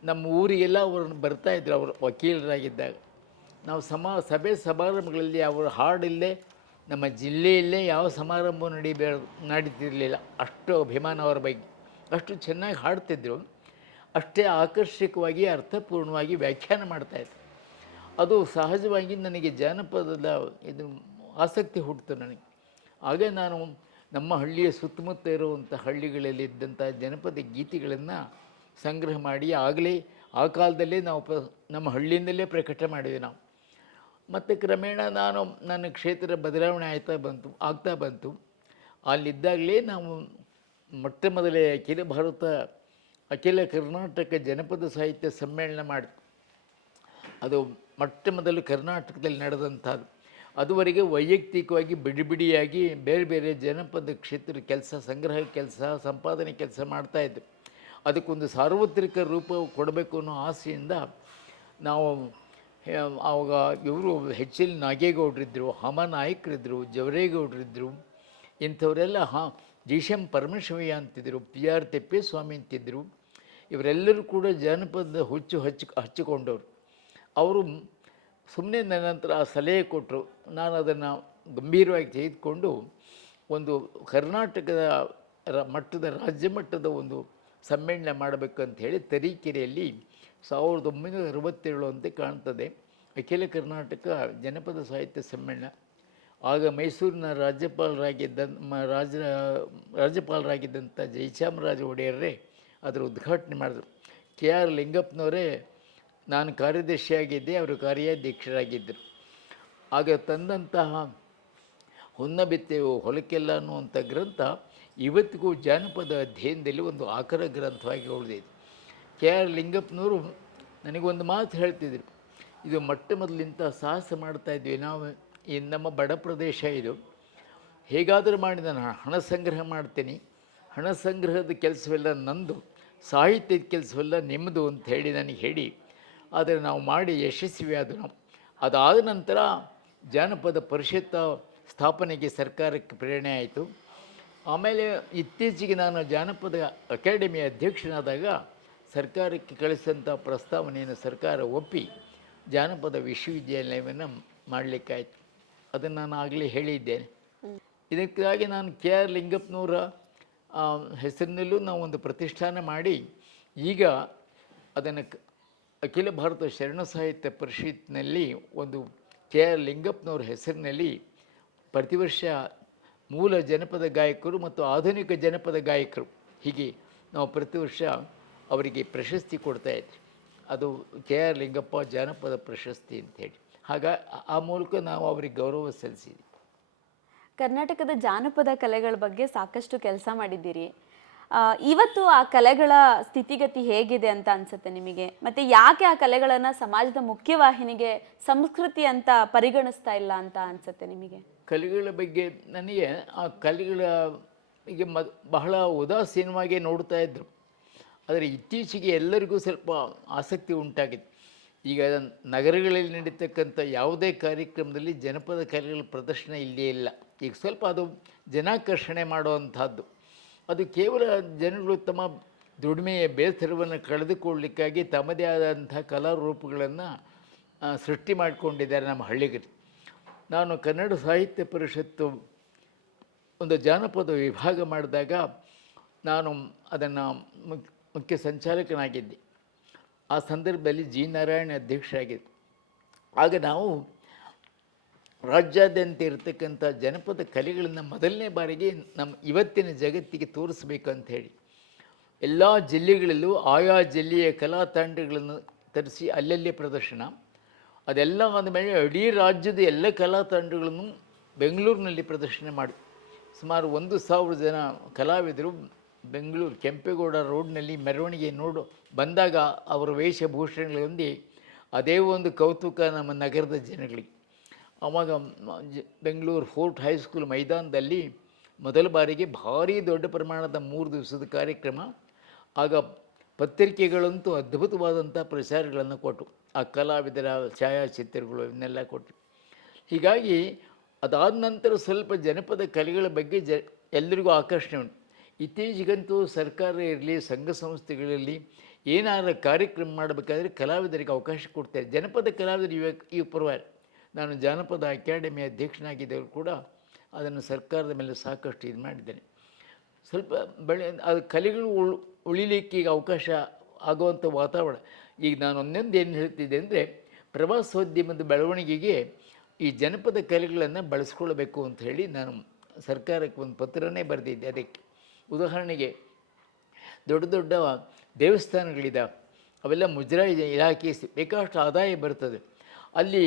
ನಮ್ಮ ಊರಿಗೆಲ್ಲ ಅವ್ರನ್ನ ಬರ್ತಾಯಿದ್ರು ಅವರು ವಕೀಲರಾಗಿದ್ದಾಗ. ನಾವು ಸಮ, ಸಭೆ ಸಮಾರಂಭಗಳಲ್ಲಿ ಅವರು ಹಾಡಿಲ್ಲದೆ ನಮ್ಮ ಜಿಲ್ಲೆಯಲ್ಲೇ ಯಾವ ಸಮಾರಂಭ ನಡಿಬೇಡ ನಡೀತಿರಲಿಲ್ಲ. ಅಷ್ಟು ಅಭಿಮಾನ ಅವರ ಬಗ್ಗೆ. ಅಷ್ಟು ಚೆನ್ನಾಗಿ ಹಾಡ್ತಿದ್ರು. ಅಷ್ಟೇ ಆಕರ್ಷಕವಾಗಿ, ಅರ್ಥಪೂರ್ಣವಾಗಿ ವ್ಯಾಖ್ಯಾನ ಮಾಡ್ತಾಯಿದ್ರು ಅದು ಸಹಜವಾಗಿ ನನಗೆ ಜಾನಪದದ ಇದು ಆಸಕ್ತಿ ಹುಟ್ಟಿತು ನನಗೆ. ಆಗ ನಾನು ನಮ್ಮ ಹಳ್ಳಿಯ ಸುತ್ತಮುತ್ತ ಇರುವಂಥ ಹಳ್ಳಿಗಳಲ್ಲಿ ಇದ್ದಂಥ ಜನಪದ ಗೀತೆಗಳನ್ನು ಸಂಗ್ರಹ ಮಾಡಿ ಆಗಲೇ ಆ ಕಾಲದಲ್ಲೇ ನಾವು ಪ್ರ ನಮ್ಮ ಹಳ್ಳಿಯಿಂದಲೇ ಪ್ರಕಟ ಮಾಡಿದ್ವಿ ನಾವು. ಮತ್ತು ಕ್ರಮೇಣ ನಾನು ನನ್ನ ಕ್ಷೇತ್ರ ಬದಲಾವಣೆ ಆಯ್ತಾ ಬಂತು, ಆಗ್ತಾ ಬಂತು. ಅಲ್ಲಿದ್ದಾಗಲೇ ನಾವು ಮೊಟ್ಟ ಮೊದಲೇ ಅಖಿಲ ಭಾರತ, ಅಖಿಲ ಕರ್ನಾಟಕ ಜನಪದ ಸಾಹಿತ್ಯ ಸಮ್ಮೇಳನ ಮಾಡಿ ಅದು ಮೊಟ್ಟ ಮೊದಲು ಕರ್ನಾಟಕದಲ್ಲಿ ನಡೆದಂಥದ್ದು. ಅದುವರೆಗೆ ವೈಯಕ್ತಿಕವಾಗಿ ಬಿಡಿ ಬಿಡಿಯಾಗಿ ಬೇರೆ ಬೇರೆ ಜನಪದ ಕ್ಷೇತ್ರ ಕೆಲಸ, ಸಂಗ್ರಹ ಕೆಲಸ, ಸಂಪಾದನೆ ಕೆಲಸ ಮಾಡ್ತಾಯಿದ್ದೆ ಅದಕ್ಕೊಂದು ಸಾರ್ವತ್ರಿಕ ರೂಪ ಕೊಡಬೇಕು ಅನ್ನೋ ಆಸೆಯಿಂದ ನಾವು ಆವಾಗ ಇವರು ಎಚ್ ಎಲ್ ನಾಗೇಗೌಡರಿದ್ದರು ಹಮ ನಾಯಕರಿದ್ದರು ಜವರೇಗೌಡರಿದ್ದರು ಇಂಥವರೆಲ್ಲ, ಹಾ ಜಿ ಸಿ ಎಂ ಪರಮೇಶ್ವಯ್ಯ ಅಂತಿದ್ದರು ಪಿ ಆರ್ ತಿಪ್ಪೇಸ್ವಾಮಿ ಅಂತಿದ್ದರು ಇವರೆಲ್ಲರೂ ಕೂಡ ಜಾನಪದ ಹುಚ್ಚು ಹಚ್ಚಿ, ಹಚ್ಚಿಕೊಂಡವರು. ಅವರು ಸುಮ್ಮನೆ ನನ್ನ ನಂತರ ಆ ಸಲಹೆ ಕೊಟ್ಟರು ನಾನು ಅದನ್ನು ಗಂಭೀರವಾಗಿ ತೆಗೆದುಕೊಂಡು ಒಂದು ಕರ್ನಾಟಕದ ಮಟ್ಟದ, ರಾಜ್ಯ ಮಟ್ಟದ ಒಂದು ಸಮ್ಮೇಳನ ಮಾಡಬೇಕಂತ ಹೇಳಿ ತರೀಕೆರೆಯಲ್ಲಿ ಸಾವಿರದ ಒಂಬೈನೂರ ಅರವತ್ತೇಳು ಅಂತ ಕಾಣ್ತದೆ. ಅಖಿಲ ಕರ್ನಾಟಕ ಜನಪದ ಸಾಹಿತ್ಯ ಸಮ್ಮೇಳನ. ಆಗ ಮೈಸೂರಿನ ರಾಜ್ಯಪಾಲರಾಗಿದ್ದ ರಾಜ, ರಾಜ್ಯಪಾಲರಾಗಿದ್ದಂಥ ಜಯಚಾಮರಾಜ ಒಡೆಯರೇ ಅದರ ಉದ್ಘಾಟನೆ ಮಾಡಿದ್ರು. ಕೆ ಆರ್ ಲಿಂಗಪ್ಪನವರೇ, ನಾನು ಕಾರ್ಯದರ್ಶಿಯಾಗಿದ್ದೆ, ಅವರು ಕಾರ್ಯಾಧ್ಯಕ್ಷರಾಗಿದ್ದರು. ಆಗ ತಂದಂತಹ ಹೊನ್ನ ಬಿತ್ತೆವು ಹೊಲಕ್ಕೆಲ್ಲ ಅನ್ನುವಂಥ ಗ್ರಂಥ ಇವತ್ತಿಗೂ ಜಾನಪದ ಅಧ್ಯಯನದಲ್ಲಿ ಒಂದು ಆಕರ ಗ್ರಂಥವಾಗಿ ಉಳಿದಿದೆ. ಕೆ ಆರ್ ಲಿಂಗಪ್ಪನವರು ನನಗೊಂದು ಮಾತು ಹೇಳ್ತಿದ್ರು. ಇದು ಮೊಟ್ಟ ಮೊದಲಿಂತ ಸಾಹಸ ಮಾಡ್ತಾ ಇದ್ವಿ. ನಾವು ಈ ನಮ್ಮ ಬಡ ಪ್ರದೇಶ ಇದು. ಹೇಗಾದರೂ ಮಾಡಿ ನಾನು ಹಣ ಸಂಗ್ರಹ ಮಾಡ್ತೀನಿ. ಹಣ ಸಂಗ್ರಹದ ಕೆಲಸವೆಲ್ಲ ನಂದು. ಸಾಹಿತ್ಯದ ಕೆಲಸವೆಲ್ಲ ನಿಮ್ಮದು ಅಂತ ಹೇಳಿ ನನಗೆ ಹೇಳಿ. ಆದರೆ ನಾವು ಮಾಡಿ ಯಶಸ್ವಿ ಆದ ನಾವು ಅದಾದ ನಂತರ ಜಾನಪದ ಪರಿಷತ್ತ ಸ್ಥಾಪನೆಗೆ ಸರ್ಕಾರಕ್ಕೆ ಪ್ರೇರಣೆ ಆಯಿತು. ಆಮೇಲೆ ಇತ್ತೀಚೆಗೆ ನಾನು ಜಾನಪದ ಅಕಾಡೆಮಿ ಅಧ್ಯಕ್ಷನಾದಾಗ ಸರ್ಕಾರಕ್ಕೆ ಕಳಿಸಿದಂಥ ಪ್ರಸ್ತಾವನೆಯನ್ನು ಸರ್ಕಾರ ಒಪ್ಪಿ ಜಾನಪದ ವಿಶ್ವವಿದ್ಯಾಲಯವನ್ನು ಮಾಡಲಿಕ್ಕಾಯ್ತು. ಅದನ್ನು ನಾನು ಆಗಲೇ ಹೇಳಿದ್ದೇನೆ. ಇದಕ್ಕಾಗಿ ನಾನು ಕೆ ಆರ್ ಲಿಂಗಪ್ಪನವರ ಹೆಸರಿನಲ್ಲೂ ನಾವು ಒಂದು ಪ್ರತಿಷ್ಠಾನ ಮಾಡಿ ಈಗ ಅದನ್ನು ಕ- ಅಖಿಲ ಭಾರತ ಶರಣ ಸಾಹಿತ್ಯ ಪರಿಷತ್ನಲ್ಲಿ ಒಂದು ಕೆ ಆರ್ ಲಿಂಗಪ್ಪನವ್ರ ಹೆಸರಿನಲ್ಲಿ ಪ್ರತಿ ವರ್ಷ ಮೂಲ ಜನಪದ ಗಾಯಕರು ಮತ್ತು ಆಧುನಿಕ ಜನಪದ ಗಾಯಕರು ಹೀಗೆ ನಾವು ಪ್ರತಿ ವರ್ಷ ಅವರಿಗೆ ಪ್ರಶಸ್ತಿ ಕೊಡ್ತಾ ಇದ್ವಿ ಅದು ಕೆ ಆರ್ ಲಿಂಗಪ್ಪ ಜಾನಪದ ಪ್ರಶಸ್ತಿ ಅಂತೇಳಿ ಹಾಗ ಆ- ಮೂಲಕ ನಾವು ಅವರಿಗೆ ಗೌರವ ಸಲ್ಲಿಸಿದ್ವಿ. ಕರ್ನಾಟಕದ ಜಾನಪದ ಕಲೆಗಳ ಬಗ್ಗೆ ಸಾಕಷ್ಟು ಕೆಲಸ ಮಾಡಿದ್ದೀರಿ. ಇವತ್ತು ಆ ಕಲೆಗಳ ಸ್ಥಿತಿಗತಿ ಹೇಗಿದೆ ಅಂತ ಅನ್ಸುತ್ತೆ ನಿಮಗೆ? ಮತ್ತೆ ಯಾಕೆ ಆ ಕಲೆಗಳನ್ನ ಸಮಾಜದ ಮುಖ್ಯವಾಹಿನಿಗೆ ಸಂಸ್ಕೃತಿ ಅಂತ ಪರಿಗಣಿಸ್ತಾ ಇಲ್ಲ ಅಂತ ಅನ್ಸುತ್ತೆ ನಿಮಗೆ? ಕಲೆಗಳ ಬಗ್ಗೆ ನನಗೆ ಆ ಕಲೆಗಳ ಈಗ ಮ ಬಹಳ ಉದಾಸೀನವಾಗಿ ನೋಡ್ತಾ ಇದ್ದರು ಆದರೆ ಇತ್ತೀಚೆಗೆ ಎಲ್ಲರಿಗೂ ಸ್ವಲ್ಪ ಆಸಕ್ತಿ ಉಂಟಾಗಿದೆ. ಈಗ ನಗರಗಳಲ್ಲಿ ನಡೀತಕ್ಕಂಥ ಯಾವುದೇ ಕಾರ್ಯಕ್ರಮದಲ್ಲಿ ಜನಪದ ಕಲೆಗಳ ಪ್ರದರ್ಶನ ಇಲ್ಲೇ ಇಲ್ಲ. ಈಗ ಸ್ವಲ್ಪ ಅದು ಜನಾಕರ್ಷಣೆ ಮಾಡುವಂಥದ್ದು. ಅದು ಕೇವಲ ಜನರು ತಮ್ಮ ದುಡಿಮೆಯ ಬೇಸರವನ್ನು ಕಳೆದುಕೊಳ್ಳಲಿಕ್ಕಾಗಿ ತಮ್ಮದೇ ಆದಂಥ ಕಲಾರೂಪಗಳನ್ನು ಸೃಷ್ಟಿ ಮಾಡಿಕೊಂಡಿದ್ದಾರೆ ನಮ್ಮ ಹಳ್ಳಿಗರು. ನಾನು ಕನ್ನಡ ಸಾಹಿತ್ಯ ಪರಿಷತ್ತು ಒಂದು ಜಾನಪದ ವಿಭಾಗ ಮಾಡಿದಾಗ ನಾನು ಅದನ್ನು ಮುಖ್ಯ ಸಂಚಾಲಕನಾಗಿದ್ದೆ. ಆ ಸಂದರ್ಭದಲ್ಲಿ ಜಿ. ನಾರಾಯಣ ಅಧ್ಯಕ್ಷರಾಗಿದ್ದೆ. ಆಗ ನಾವು ರಾಜ್ಯಾದ್ಯಂತ ಇರತಕ್ಕಂಥ ಜನಪದ ಕಲೆಗಳನ್ನು ಮೊದಲನೇ ಬಾರಿಗೆ ನಮ್ಮ ಇವತ್ತಿನ ಜಗತ್ತಿಗೆ ತೋರಿಸ್ಬೇಕಂತ ಹೇಳಿ, ಎಲ್ಲ ಜಿಲ್ಲೆಗಳಲ್ಲೂ ಆಯಾ ಜಿಲ್ಲೆಯ ಕಲಾ ತಂಡಗಳನ್ನು ತರಿಸಿ ಅಲ್ಲಲ್ಲಿ ಪ್ರದರ್ಶನ. ಅದೆಲ್ಲ ಮೇಲೆ ಇಡೀ ರಾಜ್ಯದ ಎಲ್ಲ ಕಲಾ ತಂಡಗಳನ್ನು ಬೆಂಗಳೂರಿನಲ್ಲಿ ಪ್ರದರ್ಶನ ಮಾಡಿ. ಸುಮಾರು ಒಂದು ಸಾವಿರ ಜನ ಕಲಾವಿದರು ಬೆಂಗಳೂರು ಕೆಂಪೇಗೌಡ ರೋಡ್ನಲ್ಲಿ ಮೆರವಣಿಗೆ ನೋಡು, ಬಂದಾಗ ಅವರ ವೇಷಭೂಷಣಗಳೊಂದಿ ಅದೇ ಒಂದು ಕೌತುಕ ನಮ್ಮ ನಗರದ ಜನಗಳಿಗೆ. ಆವಾಗ ಬೆಂಗಳೂರು ಫೋರ್ಟ್ ಹೈಸ್ಕೂಲ್ ಮೈದಾನದಲ್ಲಿ ಮೊದಲ ಬಾರಿಗೆ ಭಾರಿ ದೊಡ್ಡ ಪ್ರಮಾಣದ ಮೂರು ದಿವಸದ ಕಾರ್ಯಕ್ರಮ, ಆಗ ಪತ್ರಿಕೆಗಳಂತೂ ಅದ್ಭುತವಾದಂಥ ಪ್ರಚಾರಗಳನ್ನು ಕೊಟ್ಟು ಆ ಕಲಾವಿದರ ಛಾಯಾಚಿತ್ರಗಳು ಇವನ್ನೆಲ್ಲ ಕೊಟ್ಟು ಹೀಗಾಗಿ ಅದಾದ ನಂತರ ಸ್ವಲ್ಪ ಜನಪದ ಕಲೆಗಳ ಬಗ್ಗೆ ಜ, ಎಲ್ಲರಿಗೂ ಆಕರ್ಷಣೆ ಉಂಟು. ಇತ್ತೀಚೆಗಂತೂ ಸರ್ಕಾರ ಇರಲಿ, ಸಂಘ ಸಂಸ್ಥೆಗಳಲ್ಲಿ ಏನಾದರೂ ಕಾರ್ಯಕ್ರಮ ಮಾಡಬೇಕಾದ್ರೆ ಕಲಾವಿದರಿಗೆ ಅವಕಾಶ ಕೊಡ್ತಾರೆ. ಜನಪದ ಕಲಾವಿದರು ಇವ ಈ ಪರವಾಗಿ ನಾನು ಜಾನಪದ ಅಕಾಡೆಮಿ ಅಧ್ಯಕ್ಷನಾಗಿದ್ದರೂ ಕೂಡ ಅದನ್ನು ಸರ್ಕಾರದ ಮೇಲೆ ಸಾಕಷ್ಟು ಇದು ಮಾಡಿದ್ದೇನೆ. ಸ್ವಲ್ಪ ಬೆಳೆ, ಅದು ಕಲೆಗಳು ಉಳ್, ಉಳಿಲಿಕ್ಕೆ ಈಗ ಅವಕಾಶ ಆಗುವಂಥ ವಾತಾವರಣ. ಈಗ ನಾನು ಒಂದೊಂದು ಏನು ಹೇಳ್ತಿದ್ದೆ ಅಂದರೆ, ಪ್ರವಾಸೋದ್ಯಮದ ಬೆಳವಣಿಗೆಗೆ ಈ ಜನಪದ ಕಲೆಗಳನ್ನು ಬಳಸ್ಕೊಳ್ಬೇಕು ಅಂತ ಹೇಳಿ ನಾನು ಸರ್ಕಾರಕ್ಕೆ ಒಂದು ಪತ್ರನೇ ಬರೆದಿದ್ದೆ ಅದಕ್ಕೆ. ಉದಾಹರಣೆಗೆ ದೊಡ್ಡ ದೊಡ್ಡ ದೇವಸ್ಥಾನಗಳಿದ್ದಾವೆ ಅವೆಲ್ಲ ಮುಜರಾಯಿ ಇಲಾಖೆ ಬೇಕಾದಷ್ಟು ಆದಾಯ ಬರ್ತದೆ. ಅಲ್ಲಿ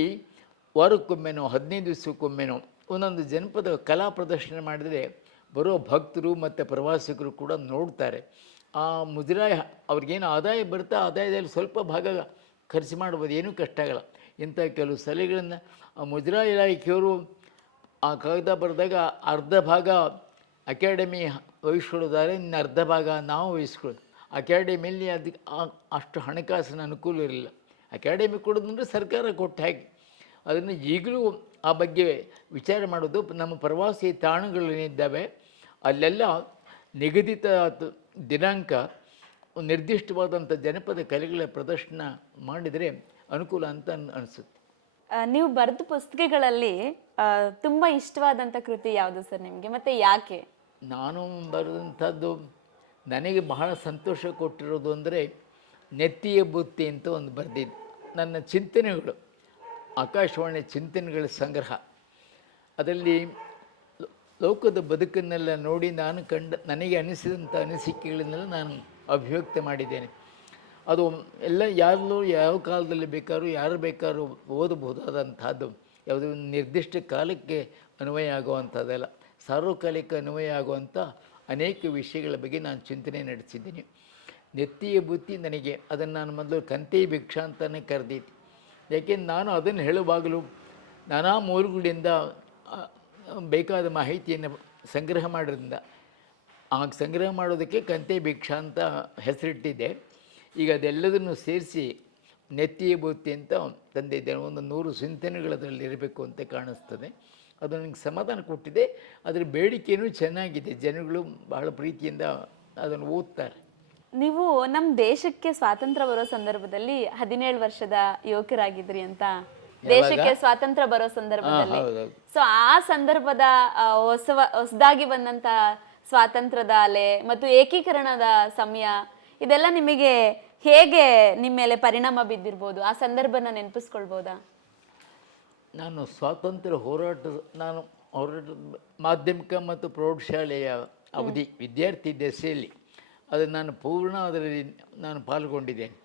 ವಾರಕ್ಕೊಮ್ಮೆನೋ, ಹದಿನೈದು ದಿವಸಕ್ಕೊಮ್ಮೆನೋ ಒಂದೊಂದು ಜನಪದ ಕಲಾ ಪ್ರದರ್ಶನ ಮಾಡಿದರೆ ಬರೋ ಭಕ್ತರು ಮತ್ತು ಪ್ರವಾಸಿಗರು ಕೂಡ ನೋಡ್ತಾರೆ. ಆ ಮುಜರಾಯಿ ಅವ್ರಿಗೇನು ಆದಾಯ ಬರುತ್ತೆ, ಆದಾಯದಲ್ಲಿ ಸ್ವಲ್ಪ ಭಾಗ ಖರ್ಚು ಮಾಡ್ಬೋದು ಏನೂ ಕಷ್ಟ ಆಗಲ್ಲ. ಇಂಥ ಕೆಲವು ಸಲಹೆಗಳನ್ನು ಆ ಮುಜರಾಯಿ ಇಲಾಖೆಯವರು ಆ ಕಾಗದ ಬರೆದಾಗ ಅರ್ಧ ಭಾಗ ಅಕಾಡೆಮಿ ವಹಿಸ್ಕೊಳ್ಳೋದಾದ್ರೆ ಇನ್ನು ಅರ್ಧ ಭಾಗ ನಾವು ವಹಿಸ್ಕೊಳ್ಳೋದು. ಅಕಾಡೆಮಿಯಲ್ಲಿ ಅದಕ್ಕೆ ಅಷ್ಟು ಹಣಕಾಸಿನ ಅನುಕೂಲ ಇರಲಿಲ್ಲ. ಅಕಾಡೆಮಿ ಕೊಡೋದಂದ್ರೆ ಸರ್ಕಾರ ಕೊಟ್ಟ ಹಾಗೆ. ಅದನ್ನು ಈಗಲೂ ಆ ಬಗ್ಗೆ ವಿಚಾರ ಮಾಡೋದು, ನಮ್ಮ ಪ್ರವಾಸಿ ತಾಣಗಳೇನಿದ್ದಾವೆ ಅಲ್ಲೆಲ್ಲ ನಿಗದಿತ ದಿನಾಂಕ, ನಿರ್ದಿಷ್ಟವಾದಂಥ ಜನಪದ ಕಲೆಗಳ ಪ್ರದರ್ಶನ ಮಾಡಿದರೆ ಅನುಕೂಲ ಅಂತ ಅನ್, ಅನಿಸುತ್ತೆ. ನೀವು ಬರೆದ ಪುಸ್ತಕಗಳಲ್ಲಿ ತುಂಬ ಇಷ್ಟವಾದಂಥ ಕೃತಿ ಯಾವುದು ಸರ್ ನಿಮಗೆ? ಮತ್ತು ಯಾಕೆ? ನಾನು ಬರೆದಂಥದ್ದು ನನಗೆ ಬಹಳ ಸಂತೋಷ ಕೊಟ್ಟಿರೋದು ಅಂದರೆ ನೆತ್ತಿಯ ಬುತ್ತಿ ಅಂತ ಒಂದು ಬರೆದಿದ್ದು. ನನ್ನ ಚಿಂತನೆಗಳು, ಆಕಾಶವಾಣಿ ಚಿಂತನೆಗಳ ಸಂಗ್ರಹ. ಅದರಲ್ಲಿ ಲೋಕದ ಬದುಕನ್ನೆಲ್ಲ ನೋಡಿ ನಾನು ಕಂಡ, ನನಗೆ ಅನಿಸಿದಂಥ ಅನಿಸಿಕೆಗಳನ್ನೆಲ್ಲ ನಾನು ಅಭಿವ್ಯಕ್ತ ಮಾಡಿದ್ದೇನೆ. ಅದು ಎಲ್ಲ ಯಾರಲ್ಲೂ ಯಾವ ಕಾಲದಲ್ಲಿ ಬೇಕಾದ್ರೂ, ಯಾರು ಬೇಕಾದ್ರೂ ಓದಬಹುದಾದಂಥದ್ದು. ಯಾವುದೋ ಒಂದು ನಿರ್ದಿಷ್ಟ ಕಾಲಕ್ಕೆ ಅನ್ವಯ ಆಗುವಂಥದ್ದಲ್ಲ. ಸಾರ್ವಕಾಲಿಕ ಅನ್ವಯ ಆಗುವಂಥ ಅನೇಕ ವಿಷಯಗಳ ಬಗ್ಗೆ ನಾನು ಚಿಂತನೆ ನಡೆಸಿದ್ದೀನಿ. ನೆತ್ತಿಯ ಬುತ್ತಿ ನನಗೆ, ಅದನ್ನು ನಾನು ಮೊದಲು ಕಂತೆ ಭಿಕ್ಷ ಅಂತಲೇ ಕರೆದಿತ್ತು ಯಾಕೆಂದ್ರೆ ನಾನು ಅದನ್ನು ಹೇಳುವಾಗಲೂ ನಾನಾ ಮೂಲಗಳಿಂದ ಬೇಕಾದ ಮಾಹಿತಿಯನ್ನು ಸಂಗ್ರಹ ಮಾಡೋದ್ರಿಂದ, ಆಗ ಸಂಗ್ರಹ ಮಾಡೋದಕ್ಕೆ ಕಂತೆ ಭಿಕ್ಷಾ ಅಂತ ಹೆಸರಿಟ್ಟಿದ್ದೆ. ಈಗ ಅದೆಲ್ಲದನ್ನು ಸೇರಿಸಿ ನೆತ್ತಿಯ ಬುತ್ತಿ ಅಂತ ತಂದಿದ್ದೇನೆ. ಒಂದು ನೂರು ಚಿಂತನೆಗಳು ಅದರಲ್ಲಿ ಇರಬೇಕು ಅಂತ ಕಾಣಿಸ್ತದೆ. ಅದು ನನಗೆ ಸಮಾಧಾನ ಕೊಟ್ಟಿದೆ. ಅದರ ಬೇಡಿಕೆಯೂ ಚೆನ್ನಾಗಿದೆ. ಜನಗಳು ಬಹಳ ಪ್ರೀತಿಯಿಂದ ಅದನ್ನು ಓದ್ತಾರೆ. ನೀವು ನಮ್ಮ ದೇಶಕ್ಕೆ ಸ್ವಾತಂತ್ರ್ಯ ಬರೋ ಸಂದರ್ಭದಲ್ಲಿ ಹದಿನೇಳು ವರ್ಷದ ಯುವಕರಾಗಿದ್ರಿ ಅಂತ ದೇಶಕ್ಕೆ ಸ್ವಾತಂತ್ರ್ಯ ಬರೋ ಸಂದರ್ಭದಲ್ಲಿ. ಸೊ ಆ ಸಂದರ್ಭದ ಹೊಸ ಹೊಸದಾಗಿ ಬಂದಂತ ಸ್ವಾತಂತ್ರ್ಯದ ಅಲೆ ಮತ್ತು ಏಕೀಕರಣದ ಸಮಯ ಇದೆಲ್ಲ ನಿಮಗೆ ಹೇಗೆ ನಿಮ್ಮ ಮೇಲೆ ಪರಿಣಾಮ ಬಿದ್ದಿರ್ಬೋದು? ಆ ಸಂದರ್ಭನ ನೆನಪಿಸ್ಕೊಳ್ಬೋದಾ? ನಾನು ಸ್ವಾತಂತ್ರ್ಯ ಹೋರಾಟ ನಾನು ಹೋರಾಟ ಮಾಧ್ಯಮಿಕ ಮತ್ತು ಪ್ರೌಢಶಾಲೆಯ ಅವಧಿ ವಿದ್ಯಾರ್ಥಿ ದೆಸೆಯಲ್ಲಿ. ಅದು ನಾನು ಪೂರ್ಣ ಅದರಲ್ಲಿ ನಾನು ಪಾಲ್ಗೊಂಡಿದ್ದೇನೆ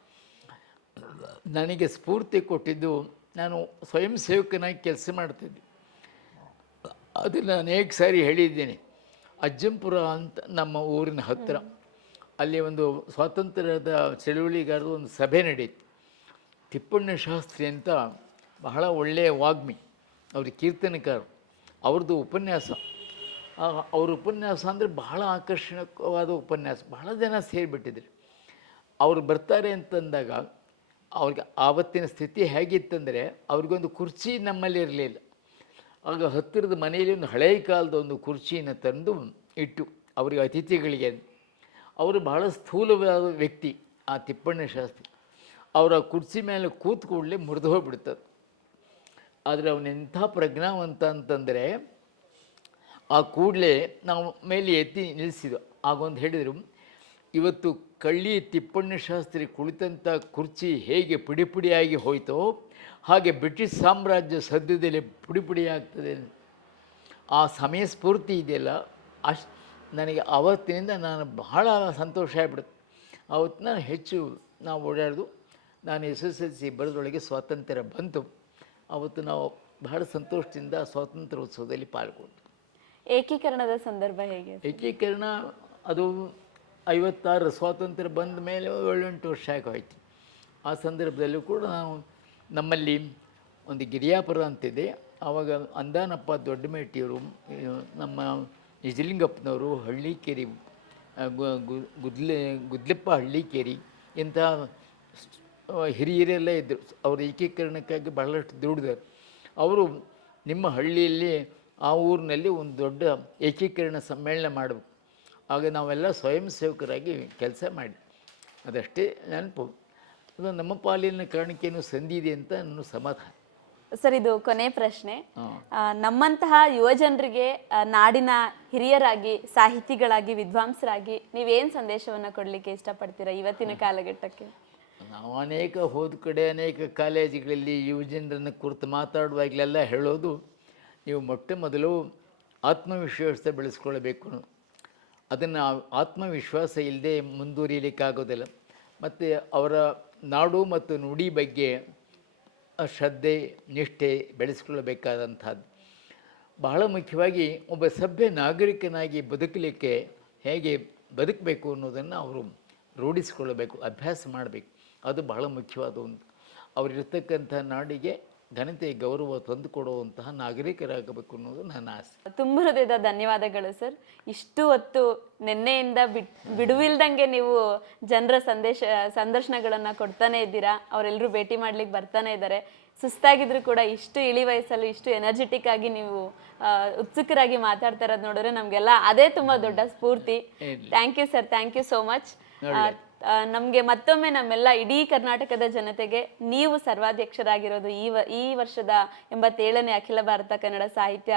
ನನಗೆ ಸ್ಫೂರ್ತಿ ಕೊಟ್ಟಿದ್ದು ನಾನು ಸ್ವಯಂ ಸೇವಕನಾಗಿ ಕೆಲಸ ಮಾಡ್ತಿದ್ದೆ. ಅದನ್ನು ಅನೇಕ ಸಾರಿ ಹೇಳಿದ್ದೇನೆ. ಅಜ್ಜಂಪುರ ಅಂತ ನಮ್ಮ ಊರಿನ ಹತ್ತಿರ ಅಲ್ಲಿ ಒಂದು ಸ್ವಾತಂತ್ರ್ಯದ ಚಳುವಳಿಗಾರರು ಒಂದು ಸಭೆ ನಡೆಯಿತು. ತಿಪ್ಪಣ್ಣ ಶಾಸ್ತ್ರಿ ಅಂತ ಬಹಳ ಒಳ್ಳೆಯ ವಾಗ್ಮಿ, ಅವ್ರ ಕೀರ್ತನಕಾರರು ಅವ್ರದ್ದು ಉಪನ್ಯಾಸ. ಅವ್ರ ಉಪನ್ಯಾಸ ಅಂದರೆ ಬಹಳ ಆಕರ್ಷಣೀಯವಾದ ಉಪನ್ಯಾಸ, ಬಹಳ ಜನ ಸೇರಿಬಿಟ್ಟಿದ್ರು. ಅವ್ರು ಬರ್ತಾರೆ ಅಂತಂದಾಗ, ಅವ್ರಿಗೆ ಆವತ್ತಿನ ಸ್ಥಿತಿ ಹೇಗಿತ್ತಂದರೆ, ಅವ್ರಿಗೊಂದು ಕುರ್ಚಿ ನಮ್ಮಲ್ಲಿ ಇರಲಿಲ್ಲ. ಆಗ ಹತ್ತಿರದ ಮನೆಯಲ್ಲಿ ಒಂದು ಹಳೆಯ ಕಾಲದ ಒಂದು ಕುರ್ಚಿಯನ್ನು ತಂದು ಇಟ್ಟು, ಅವರಿಗೆ ಅತಿಥಿಗಳಿಗೆ, ಅವರು ಬಹಳ ಸ್ಥೂಲವಾದ ವ್ಯಕ್ತಿ, ಆ ತಿಪ್ಪಣ್ಣ ಶಾಸ್ತ್ರಿ. ಅವರ ಕುರ್ಚಿ ಮೇಲೆ ಕೂತ್ ಕೂಡಲೇ ಮುರಿದು ಹೋಗ್ಬಿಡ್ತದೆ. ಆದರೆ ಅವನೆಂಥ ಪ್ರಜ್ಞಾವಂತ ಅಂತಂದರೆ ಆ ಕೂಡಲೇ ನಾವು ಮೇಲೆ ಎತ್ತಿ ನಿಲ್ಲಿಸಿದ್ವು. ಆಗೊಂದು ಹೇಳಿದರು, ಇವತ್ತು ಕಳ್ಳಿ ತಿಪ್ಪಣ್ಣ ಶಾಸ್ತ್ರಿ ಕುಳಿತಂಥ ಕುರ್ಚಿ ಹೇಗೆ ಪುಡಿ ಪುಡಿಯಾಗಿ ಹೋಯ್ತೋ, ಹಾಗೆ ಬ್ರಿಟಿಷ್ ಸಾಮ್ರಾಜ್ಯ ಸದ್ಯದಲ್ಲಿ ಪುಡಿ ಪುಡಿ ಆಗ್ತದೆ ಆ ಸಮಯ ಸ್ಫೂರ್ತಿ ಇದೆಯಲ್ಲ, ಅಷ್ಟು ನನಗೆ ಆವತ್ತಿನಿಂದ ನಾನು ಬಹಳ ಸಂತೋಷ ಆಗ್ಬಿಡುತ್ತೆ. ಆವತ್ತು ನಾನು ಹೆಚ್ಚು ನಾವು ಓಡಾಡೋದು, ನಾನು ಎಸ್ ಎಸ್ ಎಲ್ ಸಿ ಬರೋದ್ರೊಳಗೆ ಸ್ವಾತಂತ್ರ್ಯ ಬಂತು. ಆವತ್ತು ನಾವು ಬಹಳ ಸಂತೋಷದಿಂದ ಸ್ವಾತಂತ್ರ್ಯ ಉತ್ಸವದಲ್ಲಿ ಪಾಲ್ಗೊಂಡು ಏಕೀಕರಣದ ಸಂದರ್ಭ ಹೇಗೆ? ಏಕೀಕರಣ ಅದು ಐವತ್ತಾರು ಸ್ವಾತಂತ್ರ್ಯ ಬಂದ ಮೇಲೆ ಏಳೆಂಟು ವರ್ಷ ಆಗೋಯ್ತು. ಆ ಸಂದರ್ಭದಲ್ಲೂ ಕೂಡ ನಾವು ನಮ್ಮಲ್ಲಿ ಒಂದು ಗಿರಿಯಾಪುರ ಅಂತಿದೆ. ಆವಾಗ ಅಂದಾನಪ್ಪ ದೊಡ್ಡಮೇಟಿಯವರು ನಮ್ಮ ನಿಜಲಿಂಗಪ್ಪನವರು ಹಳ್ಳಿಕೇರಿ ಗುದ್ಲೆ ಗುದ್ಲೆಪ್ಪ ಹಳ್ಳಿಕೇರಿ ಆ, ಹಿರಿಯರೆಲ್ಲ ಇದ್ದರು. ಅವರು ಏಕೀಕರಣಕ್ಕಾಗಿ ಬಹಳಷ್ಟು ದುಡಿದರು ಅವರು ನಿಮ್ಮ ಹಳ್ಳಿಯಲ್ಲಿ ಆ ಊರಿನಲ್ಲಿ ಒಂದು ದೊಡ್ಡ ಏಕೀಕರಣ ಸಮ್ಮೇಳನ ಮಾಡಬೇಕು ಆಗ ನಾವೆಲ್ಲ ಸ್ವಯಂ ಸೇವಕರಾಗಿ ಕೆಲಸ ಮಾಡಿ. ಅದಷ್ಟೇ ನೆನಪು. ಅದು ನಮ್ಮ ಪಾಲಿನ ಕಾರಣಕ್ಕೇನು ಸಂದಿದೆ ಅಂತ ನನ್ನ ಸಮಾಧಾನ. ಸರ್ ಇದು ಕೊನೆ ಪ್ರಶ್ನೆ. ನಮ್ಮಂತಹ ಯುವಜನರಿಗೆ ನಾಡಿನ ಹಿರಿಯರಾಗಿ ಸಾಹಿತಿಗಳಾಗಿ ವಿದ್ವಾಂಸರಾಗಿ ನೀವೇನು ಸಂದೇಶವನ್ನು ಕೊಡಲಿಕ್ಕೆ ಇಷ್ಟಪಡ್ತೀರಾ ಇವತ್ತಿನ ಕಾಲಘಟ್ಟಕ್ಕೆ? ನಾವು ಅನೇಕ ಹೋದ ಕಡೆ ಅನೇಕ ಕಾಲೇಜುಗಳಲ್ಲಿ ಯುವಜನರನ್ನು ಕುರಿತು ಮಾತಾಡುವಾಗಲೆಲ್ಲ ಹೇಳೋದು, ನೀವು ಮೊಟ್ಟ ಮೊದಲು ಆತ್ಮವಿಶ್ವಾಸ ಬೆಳೆಸ್ಕೊಳ್ಬೇಕು. ಅದನ್ನು ಆತ್ಮವಿಶ್ವಾಸ ಇಲ್ಲದೆ ಮುಂದುವರಿಯಲಿಕ್ಕಾಗೋದಿಲ್ಲ ಮತ್ತು ಅವರ ನಾಡು ಮತ್ತು ನುಡಿ ಬಗ್ಗೆ ಶ್ರದ್ಧೆ ನಿಷ್ಠೆ ಬೆಳೆಸ್ಕೊಳ್ಬೇಕಾದಂಥದ್ದು. ಬಹಳ ಮುಖ್ಯವಾಗಿ ಒಬ್ಬ ಸಭ್ಯ ನಾಗರಿಕನಾಗಿ ಬದುಕಲಿಕ್ಕೆ ಹೇಗೆ ಬದುಕಬೇಕು ಅನ್ನೋದನ್ನು ಅವರು ರೂಢಿಸಿಕೊಳ್ಳಬೇಕು, ಅಭ್ಯಾಸ ಮಾಡಬೇಕು. ಅದು ಬಹಳ ಮುಖ್ಯವಾದ ಒಂದು ಅವರಿರ್ತಕ್ಕಂಥ ನಾಡಿಗೆ ಘನತೆ ಗೌರವ ತಂದುಕೊಡುವಂತಹ ನಾಗರಿಕರಾಗಬೇಕು ಅನ್ನೋದು ನನ್ನ ಆಸೆ. ತುಂಬ ಹೃದಯದ ಧನ್ಯವಾದಗಳು ಸರ್. ಇಷ್ಟು ಹೊತ್ತು ನಿನ್ನೆಯಿಂದ ಬಿಟ್ ಬಿಡುವಿಲ್ದಂಗೆ ನೀವು ಜನರ ಸಂದೇಶ ಸಂದರ್ಶನಗಳನ್ನು ಕೊಡ್ತಾನೆ ಇದ್ದೀರಾ? ಅವರೆಲ್ಲರೂ ಭೇಟಿ ಮಾಡ್ಲಿಕ್ಕೆ ಬರ್ತಾನೆ ಇದ್ದಾರೆ. ಸುಸ್ತಾಗಿದ್ರು ಕೂಡ ಇಷ್ಟು ಇಳಿ ವಯಸ್ಸಲ್ಲಿ ಇಷ್ಟು ಎನರ್ಜೆಟಿಕ್ ಆಗಿ ನೀವು ಉತ್ಸುಕರಾಗಿ ಮಾತಾಡ್ತಾ ಇರೋದು ನೋಡಿದ್ರೆ ನಮಗೆಲ್ಲ ಅದೇ ತುಂಬ ದೊಡ್ಡ ಸ್ಫೂರ್ತಿ. Thank you sir thank you so much ನಮಗೆ ಮತ್ತೊಮ್ಮೆ ನಮ್ಮೆಲ್ಲ ಇಡೀ ಕರ್ನಾಟಕದ ಜನತೆಗೆ ನೀವು ಸರ್ವಾಧ್ಯಕ್ಷರಾಗಿರೋದು ಈ ವ ಈ ವರ್ಷದ ಎಂಬತ್ತೇಳನೇ ಅಖಿಲ ಭಾರತ ಕನ್ನಡ ಸಾಹಿತ್ಯ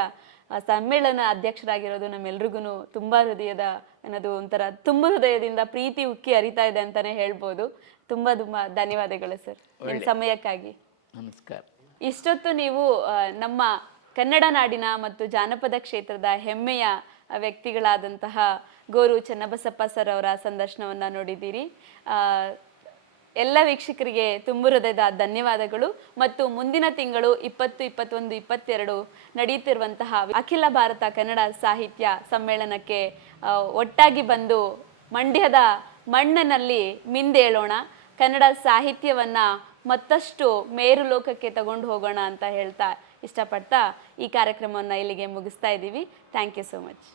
ಸಮ್ಮೇಳನ ಅಧ್ಯಕ್ಷರಾಗಿರೋದು ನಮ್ಮೆಲ್ರಿಗೂ ತುಂಬ ಹೃದಯದ ಅನ್ನೋದು ಒಂಥರ ತುಂಬ ಹೃದಯದಿಂದ ಪ್ರೀತಿ ಉಕ್ಕಿ ಹರಿತಾ ಇದೆ ಅಂತಾನೆ ಹೇಳ್ಬೋದು. ತುಂಬ ತುಂಬ ಧನ್ಯವಾದಗಳು ಸರ್. ನಿಮ್ಮ ಸಮಯಕ್ಕಾಗಿ. ನಮಸ್ಕಾರ. ಇಷ್ಟೊತ್ತು ನೀವು ನಮ್ಮ ಕನ್ನಡ ನಾಡಿನ ಮತ್ತು ಜಾನಪದ ಕ್ಷೇತ್ರದ ಹೆಮ್ಮೆಯ ವ್ಯಕ್ತಿಗಳಾದಂತಹ ಗೋರು ಚನ್ನಬಸಪ್ಪ ಸರ್ ಅವರ ಸಂದರ್ಶನವನ್ನು ನೋಡಿದ್ದೀರಿ. ಎಲ್ಲ ವೀಕ್ಷಕರಿಗೆ ತುಂಬ ಹೃದಯದ ಧನ್ಯವಾದಗಳು ಮತ್ತು ಮುಂದಿನ ತಿಂಗಳು ಇಪ್ಪತ್ತು, ಇಪ್ಪತ್ತೊಂದು, ಇಪ್ಪತ್ತೆರಡು ನಡೆಯುತ್ತಿರುವಂತಹ ಅಖಿಲ ಭಾರತ ಕನ್ನಡ ಸಾಹಿತ್ಯ ಸಮ್ಮೇಳನಕ್ಕೆ ಒಟ್ಟಾಗಿ ಬಂದು ಮಂಡ್ಯದ ಮಣ್ಣಿನಲ್ಲಿ ಮಿಂದೇಳೋಣ ಕನ್ನಡ ಸಾಹಿತ್ಯವನ್ನ ಮತ್ತಷ್ಟು ಮೇರು ಲೋಕಕ್ಕೆ ತಗೊಂಡು ಹೋಗೋಣ ಅಂತ ಹೇಳ್ತಾ ಇಷ್ಟಪಡ್ತಾ ಈ ಕಾರ್ಯಕ್ರಮವನ್ನು ಇಲ್ಲಿಗೆ ಮುಗಿಸ್ತಾ ಇದ್ದೀವಿ. Thank you so much